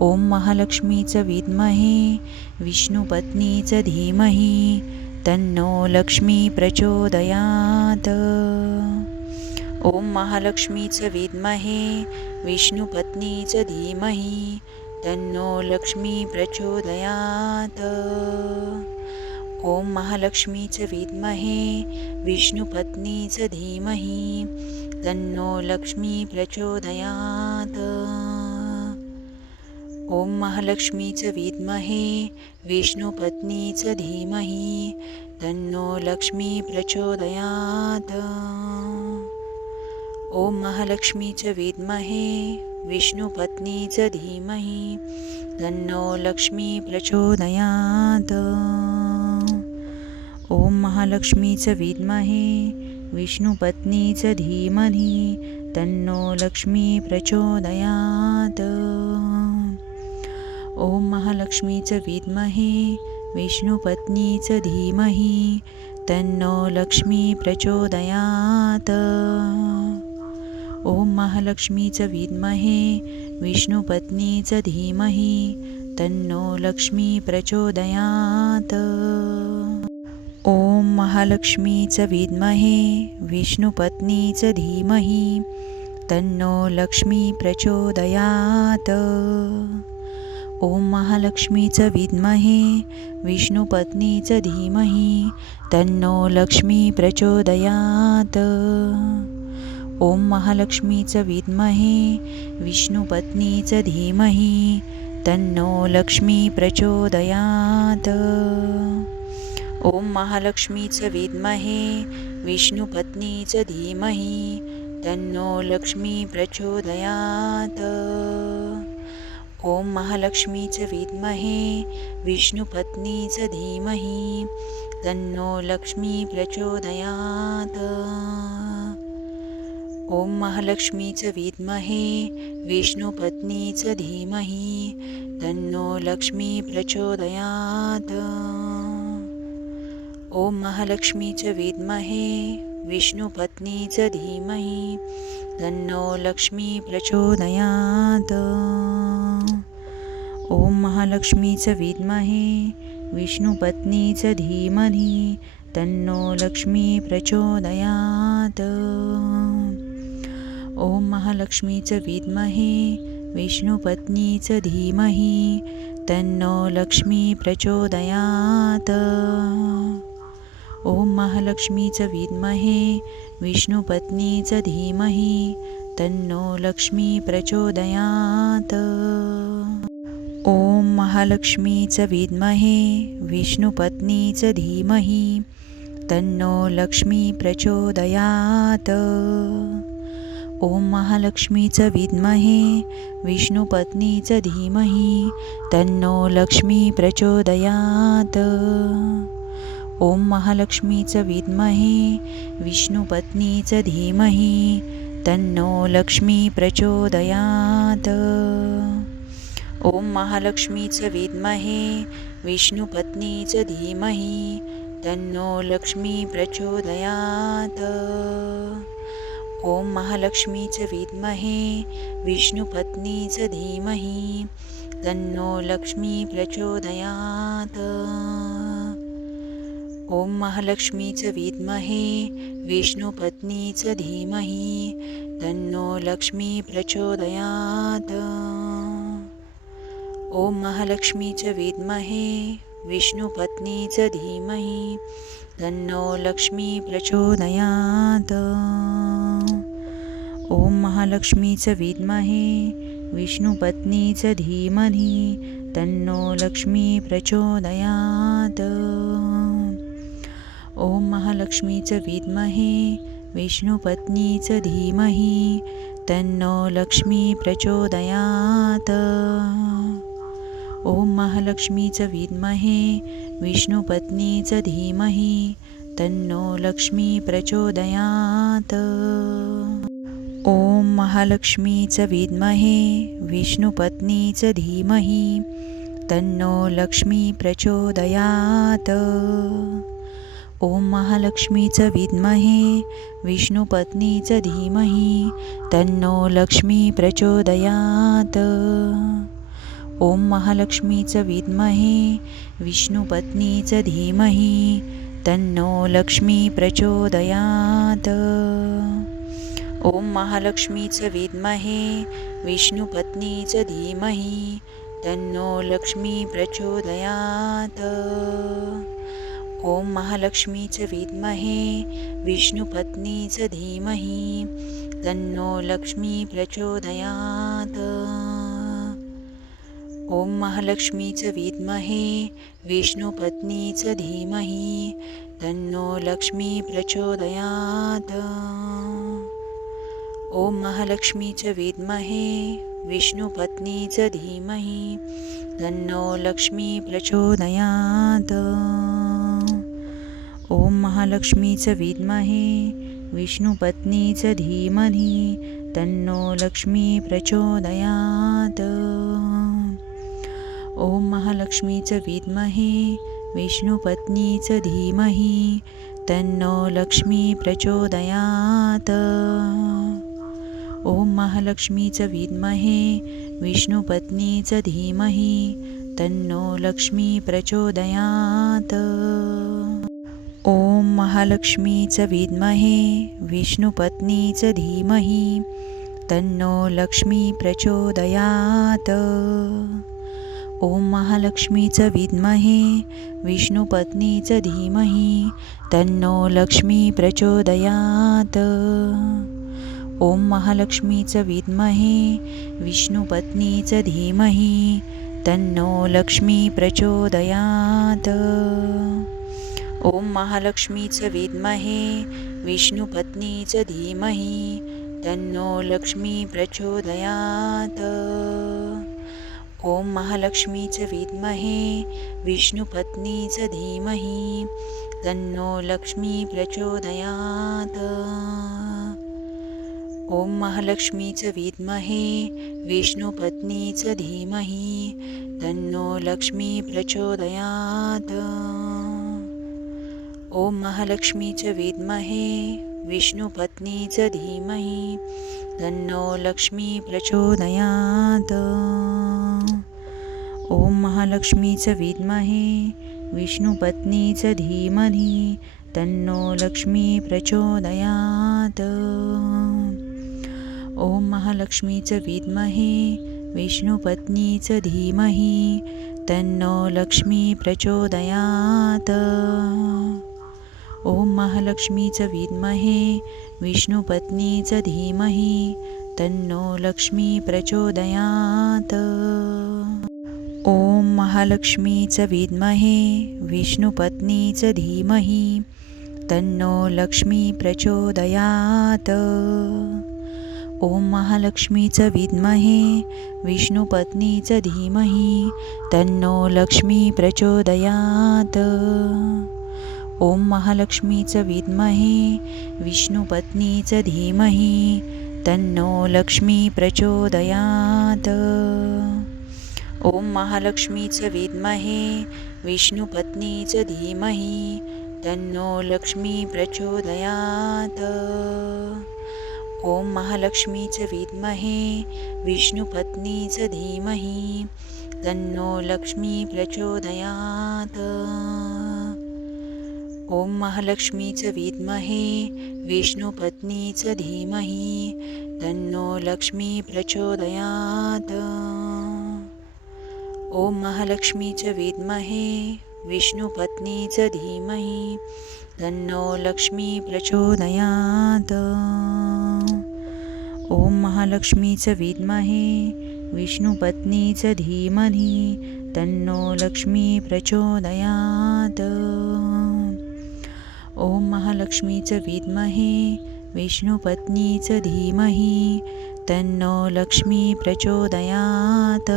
ओम महालक्ष्मीचं विद्महे विष्णुपत्नीचं धीमहि तन्नो लक्ष्मी प्रचोदयात्. ओम महालक्ष्मीचं विद्महे विष्णुपत्नीचं धीमहि तन्नो लक्ष्मी प्रचोदयात्. ओम महालक्ष्मीचं विद्महे विष्णुपत्नीचं धीमहि तन्नो लक्ष्मी प्रचोदयात्. ओम महालक्ष्मीचं विद्महे विष्णुपत्नीचं धीमहि तन्नो लक्ष्मी प्रचोदयात्. ओम महालक्ष्मीचं विद्महे विष्णुपत्नीचं धीमहि तन्नो लक्ष्मी प्रचोदयात्. ओम महालक्ष्मीचं विद्महे विष्णुपत्नीचं धीमहि तन्नो लक्ष्मी प्रचोदयात्. ओम महालक्ष्मीचं विद्महे विष्णुपत्नीचं धीमहि तन्नो लक्ष्मी प्रचोदयात्. ओम महालक्ष्मीचं विद्महे विष्णुपत्नीचं धीमहि तन्नो लक्ष्मी प्रचोदयात्. ओम महालक्ष्मीचं विद्महे विष्णुपत्नीचं धीमहि तन्नो लक्ष्मी प्रचोदयात्. ओम महालक्ष्मीचं विद्महे विष्णुपत्नीचं धीमहि तन्नो लक्ष्मी प्रचोदयात्. ओम महालक्ष्मीचं विद्महे विष्णुपत्नीचं धीमहि तन्नो लक्ष्मी प्रचोदयात्. ओम महालक्ष्मीचं विद्महे विष्णुपत्नीचं धीमहि तन्नो लक्ष्मी प्रचोदयात्. ओम महालक्ष्मीचं विद्महे विष्णुपत्नीचं धीमहि तन्नो लक्ष्मी प्रचोदयात्. ओम महालक्ष्मीचं विद्महे विष्णुपत्नीचं धीमहि तन्नो लक्ष्मी प्रचोदयात्. ओम महालक्ष्मीचं विद्महे विष्णुपत्नीचं धीमहि तन्नो लक्ष्मी प्रचोदयात्. ओम महालक्ष्मीचं विद्महे विष्णुपत्नीचं धीमहि तन्नो लक्ष्मी प्रचोदयात्. ओम महालक्ष्मीचं विद्महे विष्णुपत्नीचं धीमहि तन्नो लक्ष्मी प्रचोदयात्. ओम महालक्ष्मीचं विद्महे विष्णुपत्नीचं धीमहि तन्नो लक्ष्मी प्रचोदयात्. ओम महालक्ष्मीचं विद्महे विष्णुपत्नीचं धीमहि तन्नो लक्ष्मी प्रचोदयात्. ओम महालक्ष्मीचं विद्महे विष्णुपत्नीचं धीमहि तन्नो लक्ष्मी प्रचोदयात्. ओम महालक्ष्मीचं विद्महे विष्णुपत्नीचं धीमहि तन्नो लक्ष्मी प्रचोदयात्. ओम महालक्ष्मीचं विद्महे विष्णुपत्नीचं धीमहि तन्नो लक्ष्मी प्रचोदयात्. ओम महालक्ष्मीचं विद्महे विष्णुपत्नीचं धीमहि तन्नो लक्ष्मी प्रचोदयात्. ओम महालक्ष्मीचं विद्महे विष्णुपत्नीचं धीमहि तन्नो लक्ष्मी प्रचोदयात्. ओम महालक्ष्मीचं विद्महे विष्णुपत्नीचं धीमहि तन्नो लक्ष्मी प्रचोदयात्. ओम महालक्ष्मीचं विद्महे विष्णुपत्नीचं धीमहि तन्नो लक्ष्मी प्रचोदयात्. ओम महालक्ष्मीचं विद्महे विष्णुपत्नीचं धीमहि तन्नो लक्ष्मी प्रचोदयात्. ओम महालक्ष्मीचं विद्महे विष्णुपत्नीचं धीमहि तन्नो लक्ष्मी प्रचोदयात्. ओम महालक्ष्मीचं विद्महे विष्णुपत्नीचं धीमहि तन्नो लक्ष्मी प्रचोदयात्. ओम महालक्ष्मीचं विद्महे विष्णुपत्नीचं धीमहि तन्नो लक्ष्मी प्रचोदयात्. ओम महालक्ष्मीचं विद्महे विष्णुपत्नीचं धीमहि तन्नो लक्ष्मी प्रचोदयात्. ओम महालक्ष्मीचं विद्महे विष्णुपत्नीचं धीमहि तन्नो लक्ष्मी प्रचोदयात्. ओम महालक्ष्मीचं विद्महे विष्णुपत्नीचं धीमहि तन्नो लक्ष्मी प्रचोदयात्. ओम महालक्ष्मीचं विद्महे विष्णुपत्नीचं धीमहि तन्नो लक्ष्मी प्रचोदयात्. ओम महालक्ष्मीचं विद्महे विष्णुपत्नीचं धीमहि तन्नो लक्ष्मी प्रचोदयात्. ओम महालक्ष्मीचं विद्महे विष्णुपत्नीचं धीमहि तन्नो लक्ष्मी प्रचोदयात्. ओम महालक्ष्मीचं विद्महे विष्णुपत्नीचं धीमहि तन्नो लक्ष्मी प्रचोदयात्. ओम महालक्ष्मीचं विद्महे विष्णुपत्नीचं धीमहि तन्नो लक्ष्मी प्रचोदयात्. ओम महालक्ष्मीचं विद्महे विष्णुपत्नीचं धीमहि तन्नो लक्ष्मी प्रचोदयात्. ओम महालक्ष्मीचं विद्महे विष्णुपत्नीचं धीमहि तन्नो लक्ष्मी प्रचोदयात्. ओम महालक्ष्मीचं विद्महे विष्णुपत्नीचं धीमहि तन्नो लक्ष्मी प्रचोदयात्. ओम महालक्ष्मीचं विद्महे विष्णुपत्नीचं धीमहि तन्नो लक्ष्मी प्रचोदयात्. ओम महालक्ष्मीचं विद्महे विष्णुपत्नीचं धीमहि तन्नो लक्ष्मी प्रचोदयात्. ओम महालक्ष्मीचं विद्महे विष्णुपत्नीचं धीमहि तन्नो लक्ष्मी प्रचोदयात्. ओम महालक्ष्मीचं विद्महे विष्णुपत्नीचं धीमहि तन्नो लक्ष्मी प्रचोदयात्. ओम महालक्ष्मीचं विद्महे विष्णुपत्नीचं धीमहि तन्नो लक्ष्मी प्रचोदयात्. ओम महालक्ष्मीचं विद्महे विष्णुपत्नीचं धीमहि तन्नो लक्ष्मी प्रचोदयात्. ओम महालक्ष्मीचं विद्महे विष्णुपत्नीचं धीमहि तन्नो लक्ष्मी प्रचोदयात्. ओम महालक्ष्मीचं विद्महे विष्णुपत्नीचं धीमहि तन्नो लक्ष्मी प्रचोदयात्. ओम महालक्ष्मीचं विद्महे विष्णुपत्नीचं धीमहि तन्नो लक्ष्मी प्रचोदयात्. ओम महालक्ष्मीचं विद्महे विष्णुपत्नीचं धीमहि तन्नो लक्ष्मी प्रचोदयात्. ओम महालक्ष्मीचं विद्महे विष्णुपत्नीचं धीमहि तन्नो लक्ष्मी प्रचोदयात्. ओम महालक्ष्मीचं विद्महे विष्णुपत्नीचं धीमहि तन्नो लक्ष्मी प्रचोदयात्. ओम महालक्ष्मीचं विद्महे विष्णुपत्नीचं धीमहि तन्नो लक्ष्मी प्रचोदयात्. ओम महालक्ष्मीचं विद्महे विष्णुपत्नीचं धीमहि तन्नो लक्ष्मी प्रचोदयात्. ओम महालक्ष्मीचं विद्महे विष्णुपत्नीचं धीमहि तन्नो लक्ष्मी प्रचोदयात्. ओम महालक्ष्मीचं विद्महे विष्णुपत्नीचं धीमहि तन्नो लक्ष्मी प्रचोदयात्.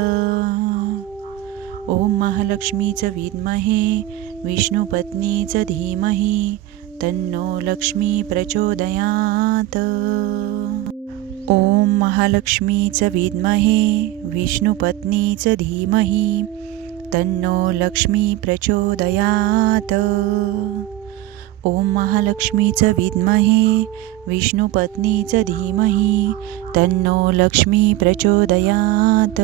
ओम महालक्ष्मीचं विद्महे विष्णुपत्नीचं धीमहि तन्नो लक्ष्मी प्रचोदयात्. ओम महालक्ष्मीचं विद्महे विष्णुपत्नीचं धीमहि तन्नो लक्ष्मी प्रचोदयात्. ओम महालक्ष्मीचं विद्महे विष्णुपत्नीचं धीमहि तन्नो लक्ष्मी प्रचोदयात्.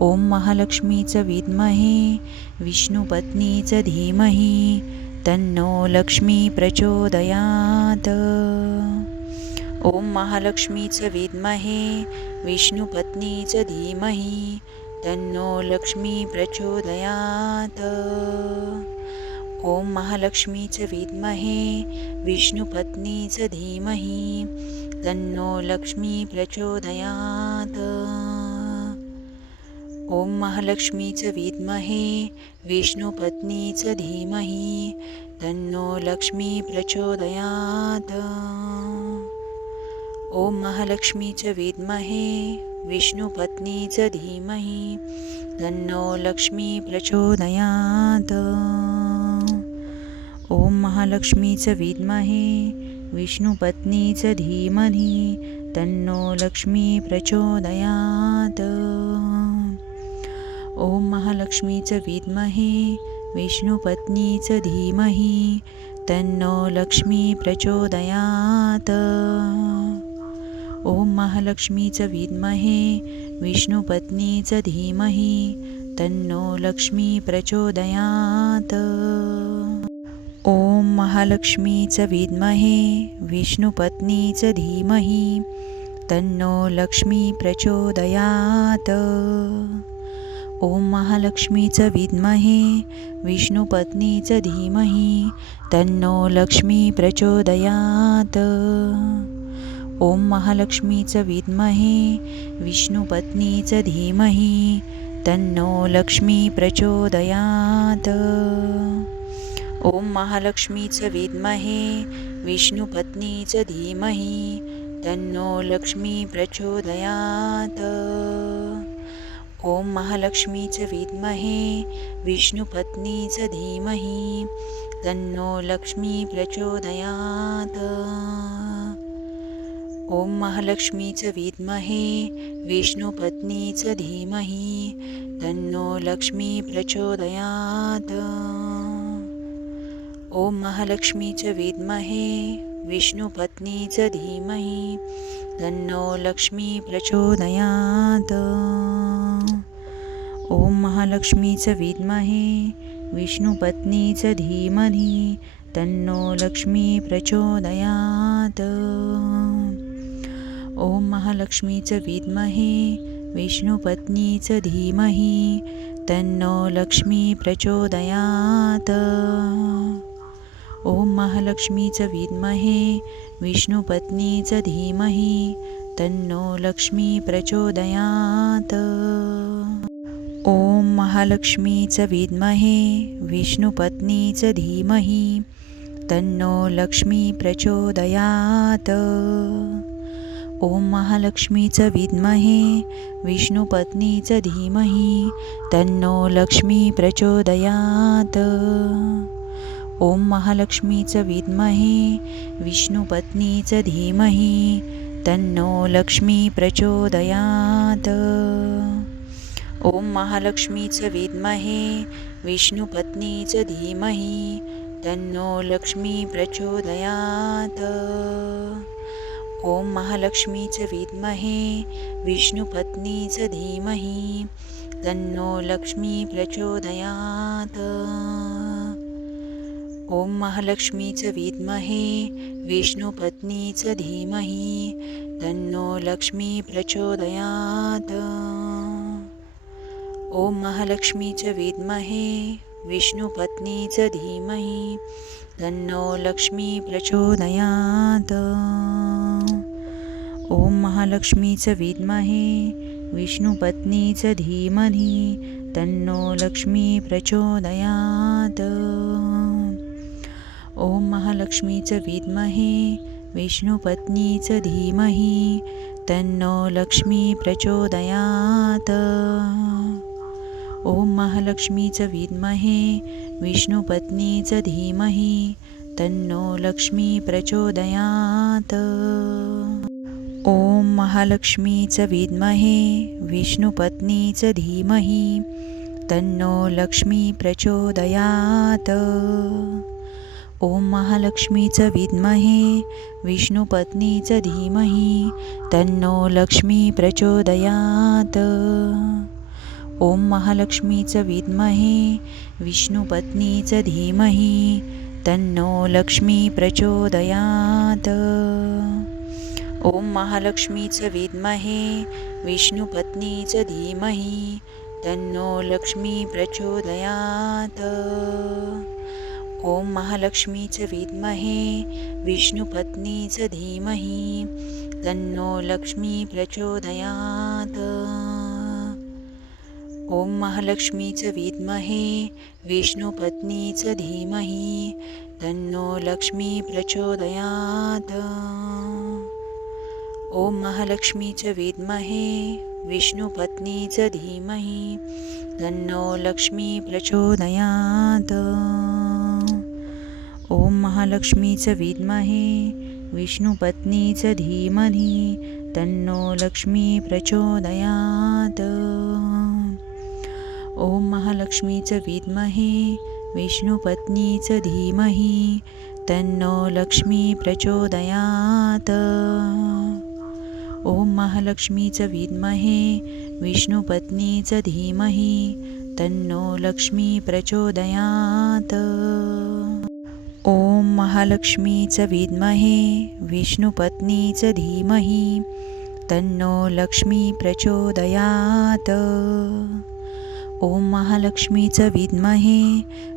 ओम महालक्ष्मीचं विद्महे विष्णुपत्नीचं धीमहि तन्नो लक्ष्मी प्रचोदयात्. ओम महालक्ष्मीचं विद्महे विष्णुपत्नीचं धीमहि तन्नो लक्ष्मी प्रचोदयात्. ओम महालक्ष्मीचं विद्महे विष्णुपत्नीचं धीमहि तन्नो लक्ष्मी प्रचोदयात्. ओम महालक्ष्मीचं विद्महे विष्णुपत्नीचं धीमहि तन्नो लक्ष्मी प्रचोदयात्. ओम महालक्ष्मीचं विद्महे विष्णुपत्नीचं धीमहि तन्नो लक्ष्मी प्रचोदयात्. ओम महालक्ष्मीचं विद्महे विष्णुपत्नीचं धीमहि तन्नो लक्ष्मी प्रचोदयात्. ओम महालक्ष्मीचं विद्महे विष्णुपत्नीचं धीमहि तन्नो लक्ष्मी प्रचोदयात्. ओम महालक्ष्मीचं विद्महे विष्णुपत्नीचं धीमहि तन्नो लक्ष्मी प्रचोदयात्. ओम महालक्ष्मीचं विद्महे विष्णुपत्नीचं धीमहि तन्नो लक्ष्मी प्रचोदयात्. ओम महालक्ष्मीचं विद्महे विष्णुपत्नीचं धीमहि तन्नो लक्ष्मी प्रचोदयात्. ओम महालक्ष्मीचं विद्महे विष्णुपत्नीचं धीमहि तन्नो लक्ष्मी प्रचोदयात्. ओम महालक्ष्मीचं विद्महे विष्णुपत्नीचं धीमहि तन्नो लक्ष्मी प्रचोदयात्. ओम महालक्ष्मीचं विद्महे विष्णुपत्नीचं धीमहि तन्नो लक्ष्मी प्रचोदयात्. ओम महालक्ष्मीचं विद्महे विष्णुपत्नीचं धीमहि तन्नो लक्ष्मी प्रचोदयात्. ओम महालक्ष्मीचं विद्महे विष्णुपत्नीचं धीमहि तन्नो लक्ष्मी प्रचोदयात्. ओम महालक्ष्मीचं विद्महे विष्णुपत्नीचं धीमहि तन्नो लक्ष्मी प्रचोदयात्. ओम महालक्ष्मीचं विद्महे विष्णुपत्नीचं धीमहि तन्नो लक्ष्मी प्रचोदयात्. ओम महालक्ष्मीचं विद्महे विष्णुपत्नीचं धीमहि तन्नो लक्ष्मी प्रचोदयात्. ओम महालक्ष्मीचं विद्महे विष्णुपत्नीचं धीमहि तन्नो लक्ष्मी प्रचोदयात्. ओम महालक्ष्मीचं विद्महे विष्णुपत्नीचं धीमहि तन्नो लक्ष्मी प्रचोदयात्. ओम महालक्ष्मीचं विद्महे विष्णुपत्नीचं धीमहि तन्नो लक्ष्मी प्रचोदयात्. ओम महालक्ष्मीचं विद्महे विष्णुपत्नीचं धीमहि तन्नो लक्ष्मी प्रचोदयात्. ओम महालक्ष्मीचं विद्महे विष्णुपत्नीचं धीमहि तन्नो लक्ष्मी प्रचोदयात्. ओम महालक्ष्मीचं विद्महे विष्णुपत्नीचं धीमहि तन्नो लक्ष्मी प्रचोदयात्. ओम महालक्ष्मीचं विद्महे विष्णुपत्नीचं धीमहि तन्नो लक्ष्मी प्रचोदयात्. ओम महालक्ष्मीचं विद्महे विष्णुपत्नीचं धीमहि तन्नो लक्ष्मी प्रचोदयात्. ओम महालक्ष्मीचं विद्महे विष्णुपत्नीचं धीमहि तन्नो लक्ष्मी प्रचोदयात्. ओम महालक्ष्मीचं विद्महे विष्णुपत्नीचं धीमहि तन्नो लक्ष्मी प्रचोदयात्. ओम महालक्ष्मीचं विद्महे विष्णुपत्नीचं धीमहि तन्नो लक्ष्मी प्रचोदयात्. ओम महालक्ष्मीचं विद्महे विष्णुपत्नीचं धीमहि तन्नो लक्ष्मी प्रचोदयात्. ओम महालक्ष्मीचं विद्महे विष्णुपत्नीचं धीमहि तन्नो लक्ष्मी प्रचोदयात्. ओम महालक्ष्मीचं विद्महे विष्णुपत्नीचं धीमहि तन्नो लक्ष्मी प्रचोदयात्. ओम महालक्ष्मीचं विद्महे विष्णुपत्नीचं धीमहि तन्नो लक्ष्मी प्रचोदयात्. ओम महालक्ष्मीचं विद्महे विष्णुपत्नीचं धीमहि तन्नो लक्ष्मी प्रचोदयात्. ओम महालक्ष्मीचं विद्महे विष्णुपत्नीचं धीमहि तन्नो लक्ष्मी प्रचोदयात्. ओम महालक्ष्मीचं विद्महे विष्णुपत्नीचं धीमहि तन्नो लक्ष्मी प्रचोदयात्. ओम महालक्ष्मीचं विद्महे विष्णुपत्नीचं धीमहि तन्नो लक्ष्मी प्रचोदयात्. ओम महालक्ष्मीचं विद्महे विष्णुपत्नीचं धीमहि तन्नो लक्ष्मी प्रचोदयात्. ओम महालक्ष्मीचं विद्महे विष्णुपत्नीचं धीमहि तन्नो लक्ष्मी प्रचोदयात्. ओम महालक्ष्मीचं विद्महे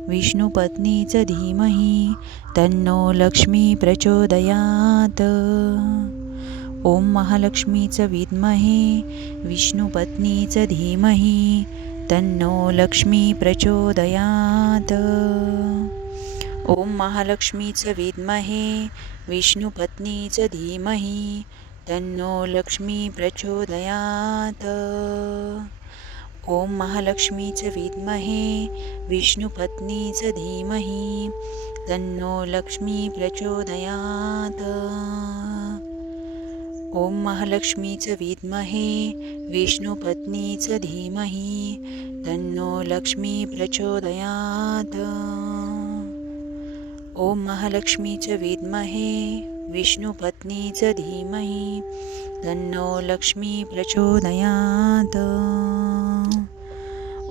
विष्णुपत्नीचं धीमहि तन्नो लक्ष्मी प्रचोदयात्. ओम महालक्ष्मीचं विद्महे विष्णुपत्नीचं धीमहि तन्नो लक्ष्मी प्रचोदयात्. ओम महालक्ष्मीचं विद्महे विष्णुपत्नीचं धीमहि तन्नो लक्ष्मी प्रचोदयात्. ओम महालक्ष्मीचं विद्महे विष्णुपत्नीचं धीमहि तन्नो लक्ष्मी प्रचोदयात्. ओम महालक्ष्मीचं विद्महे विष्णुपत्नीचं धीमहि तन्नो लक्ष्मी प्रचोदयात्. ओम महालक्ष्मीचं विद्महे विष्णुपत्नीचं धीमहि तन्नो लक्ष्मी प्रचोदयात्.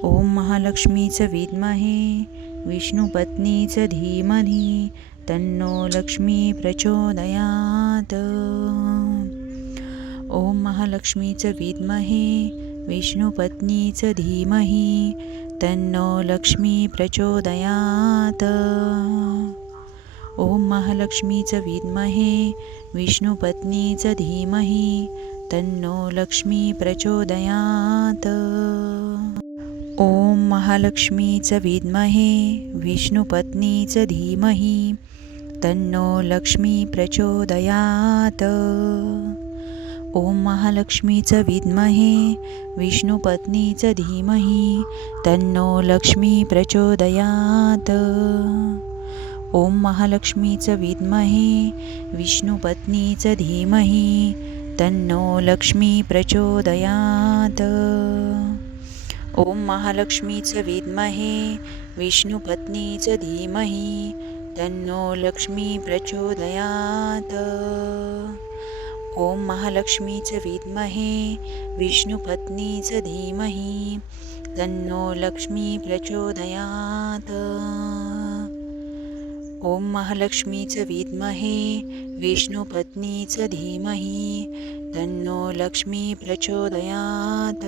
ओम महालक्ष्मीचं विद्महे विष्णुपत्नीचं धीमहि तन्नो लक्ष्मी प्रचोदयात्. ओम महालक्ष्मीचं विद्महे विष्णुपत्नीचं धीमहि तन्नो लक्ष्मी प्रचोदयात्. ओम महालक्ष्मीचं विद्महे विष्णुपत्नीचं धीमहि तन्नो लक्ष्मी प्रचोदयात्. ओम महालक्ष्मीचं विद्महे विष्णुपत्नीचं धीमहि तन्नो लक्ष्मी प्रचोदयात्. ओम महालक्ष्मीचं विद्महे विष्णुपत्नीचं धीमहि तन्नो लक्ष्मी प्रचोदयात्. ओम महालक्ष्मीचं विद्महे विष्णुपत्नीचं धीमहि तन्नो लक्ष्मी प्रचोदयात्. ओम महालक्ष्मीचं विद्महे विष्णुपत्नीचं धीमहि तन्नो लक्ष्मी प्रचोदयात्. ओम महालक्ष्मीचं विद्महे विष्णुपत्नीचं धीमहि तन्नो लक्ष्मी प्रचोदयात्. ओम महालक्ष्मीचं विद्महे विष्णुपत्नीचं धीमहि तन्नो लक्ष्मी प्रचोदयात्.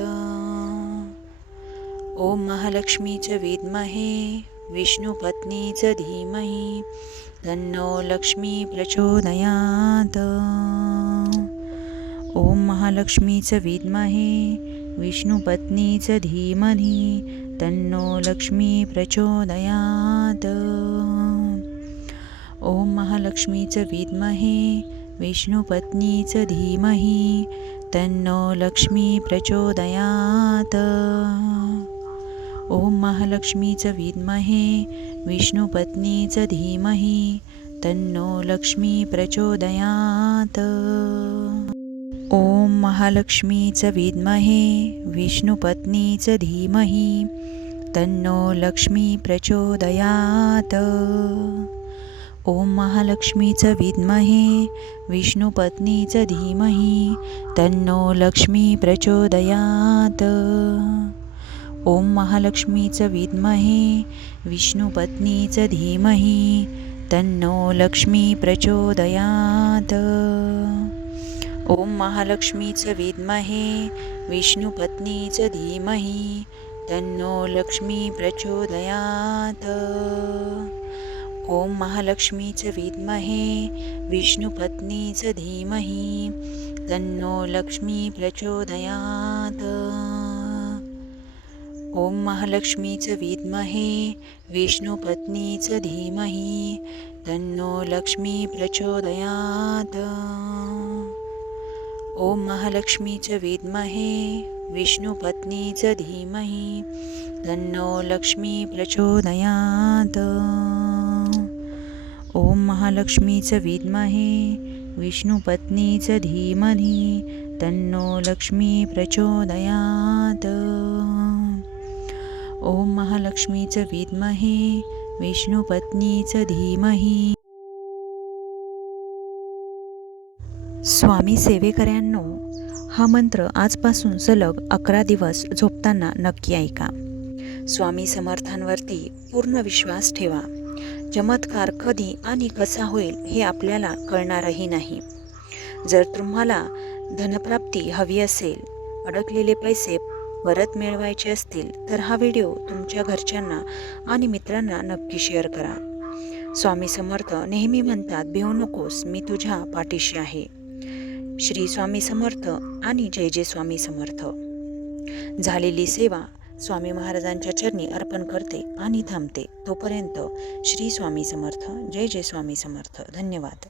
ओम महालक्ष्मीचं विद्महे विष्णुपत्नीचं धीमहि तन्नो लक्ष्मी प्रचोदयात्. ओम महालक्ष्मीचं विद्महे विष्णुपत्नीचं धीमहि तन्नो लक्ष्मी प्रचोदयात्. ओम महालक्ष्मीचं विद्महे विष्णुपत्नीचं धीमहि तन्नो लक्ष्मी प्रचोदयात्. ओम महालक्ष्मीचं विद्महे विष्णुपत्नीचं धीमहि तन्नो लक्ष्मी प्रचोदयात्. ओम महालक्ष्मीचं विद्महे विष्णुपत्नीचं धीमहि तन्नो लक्ष्मी प्रचोदयात्. ओम महालक्ष्मीचं विद्महे विष्णुपत्नीचं धीमहि तन्नो लक्ष्मी प्रचोदयात्. ओम महालक्ष्मीचं विद्महे विष्णुपत्नीचं धीमहि तन्नो लक्ष्मी प्रचोदयात्. ओम महालक्ष्मीचं विद्महे विष्णुपत्नीचं धीमहि तन्नो लक्ष्मी प्रचोदयात्. ओम महालक्ष्मीचं विद्महे विष्णुपत्नीचं धीमहि तन्नो लक्ष्मी प्रचोदयात्. ओम महालक्ष्मीचं विद्महे विष्णुपत्नीचं धीमहि तन्नो लक्ष्मी प्रचोदयात्. ओम महालक्ष्मीचं विद्महे विष्णुपत्नीचं धीमहि तन्नो लक्ष्मी प्रचोदयात्. ओम महालक्ष्मीचं विद्महे विष्णुपत्नीचं धीमहि तन्नो लक्ष्मी प्रचोदयात्. ओम महालक्ष्मीचं विद्महे विष्णुपत्नीचं धीमहि. स्वामी सेवेकऱ्यांनो, हा मंत्र आजपासून सलग 11 दिवस झोपताना नक्की ऐका. स्वामी समर्थांवरती पूर्ण विश्वास ठेवा. चमत्कार कधी आणि कसा होईल हे आपल्याला कळणारही नाही. जर तुम्हाला धनप्राप्ती हवी असेल, अडकलेले पैसे परत मिळवायचे असतील, तर हा व्हिडिओ तुमच्या घरच्यांना आणि मित्रांना नक्की शेअर करा. स्वामी समर्थ नेहमी म्हणतात, भिवू नकोस, मी तुझ्या पाठीशी आहे. श्री स्वामी समर्थ आणि जय जय स्वामी समर्थ. झालेली सेवा स्वामी महाराजांच्या चरणी अर्पण करते आणि थांबते. तोपर्यंत श्री स्वामी समर्थ. जय जय स्वामी समर्थ. धन्यवाद.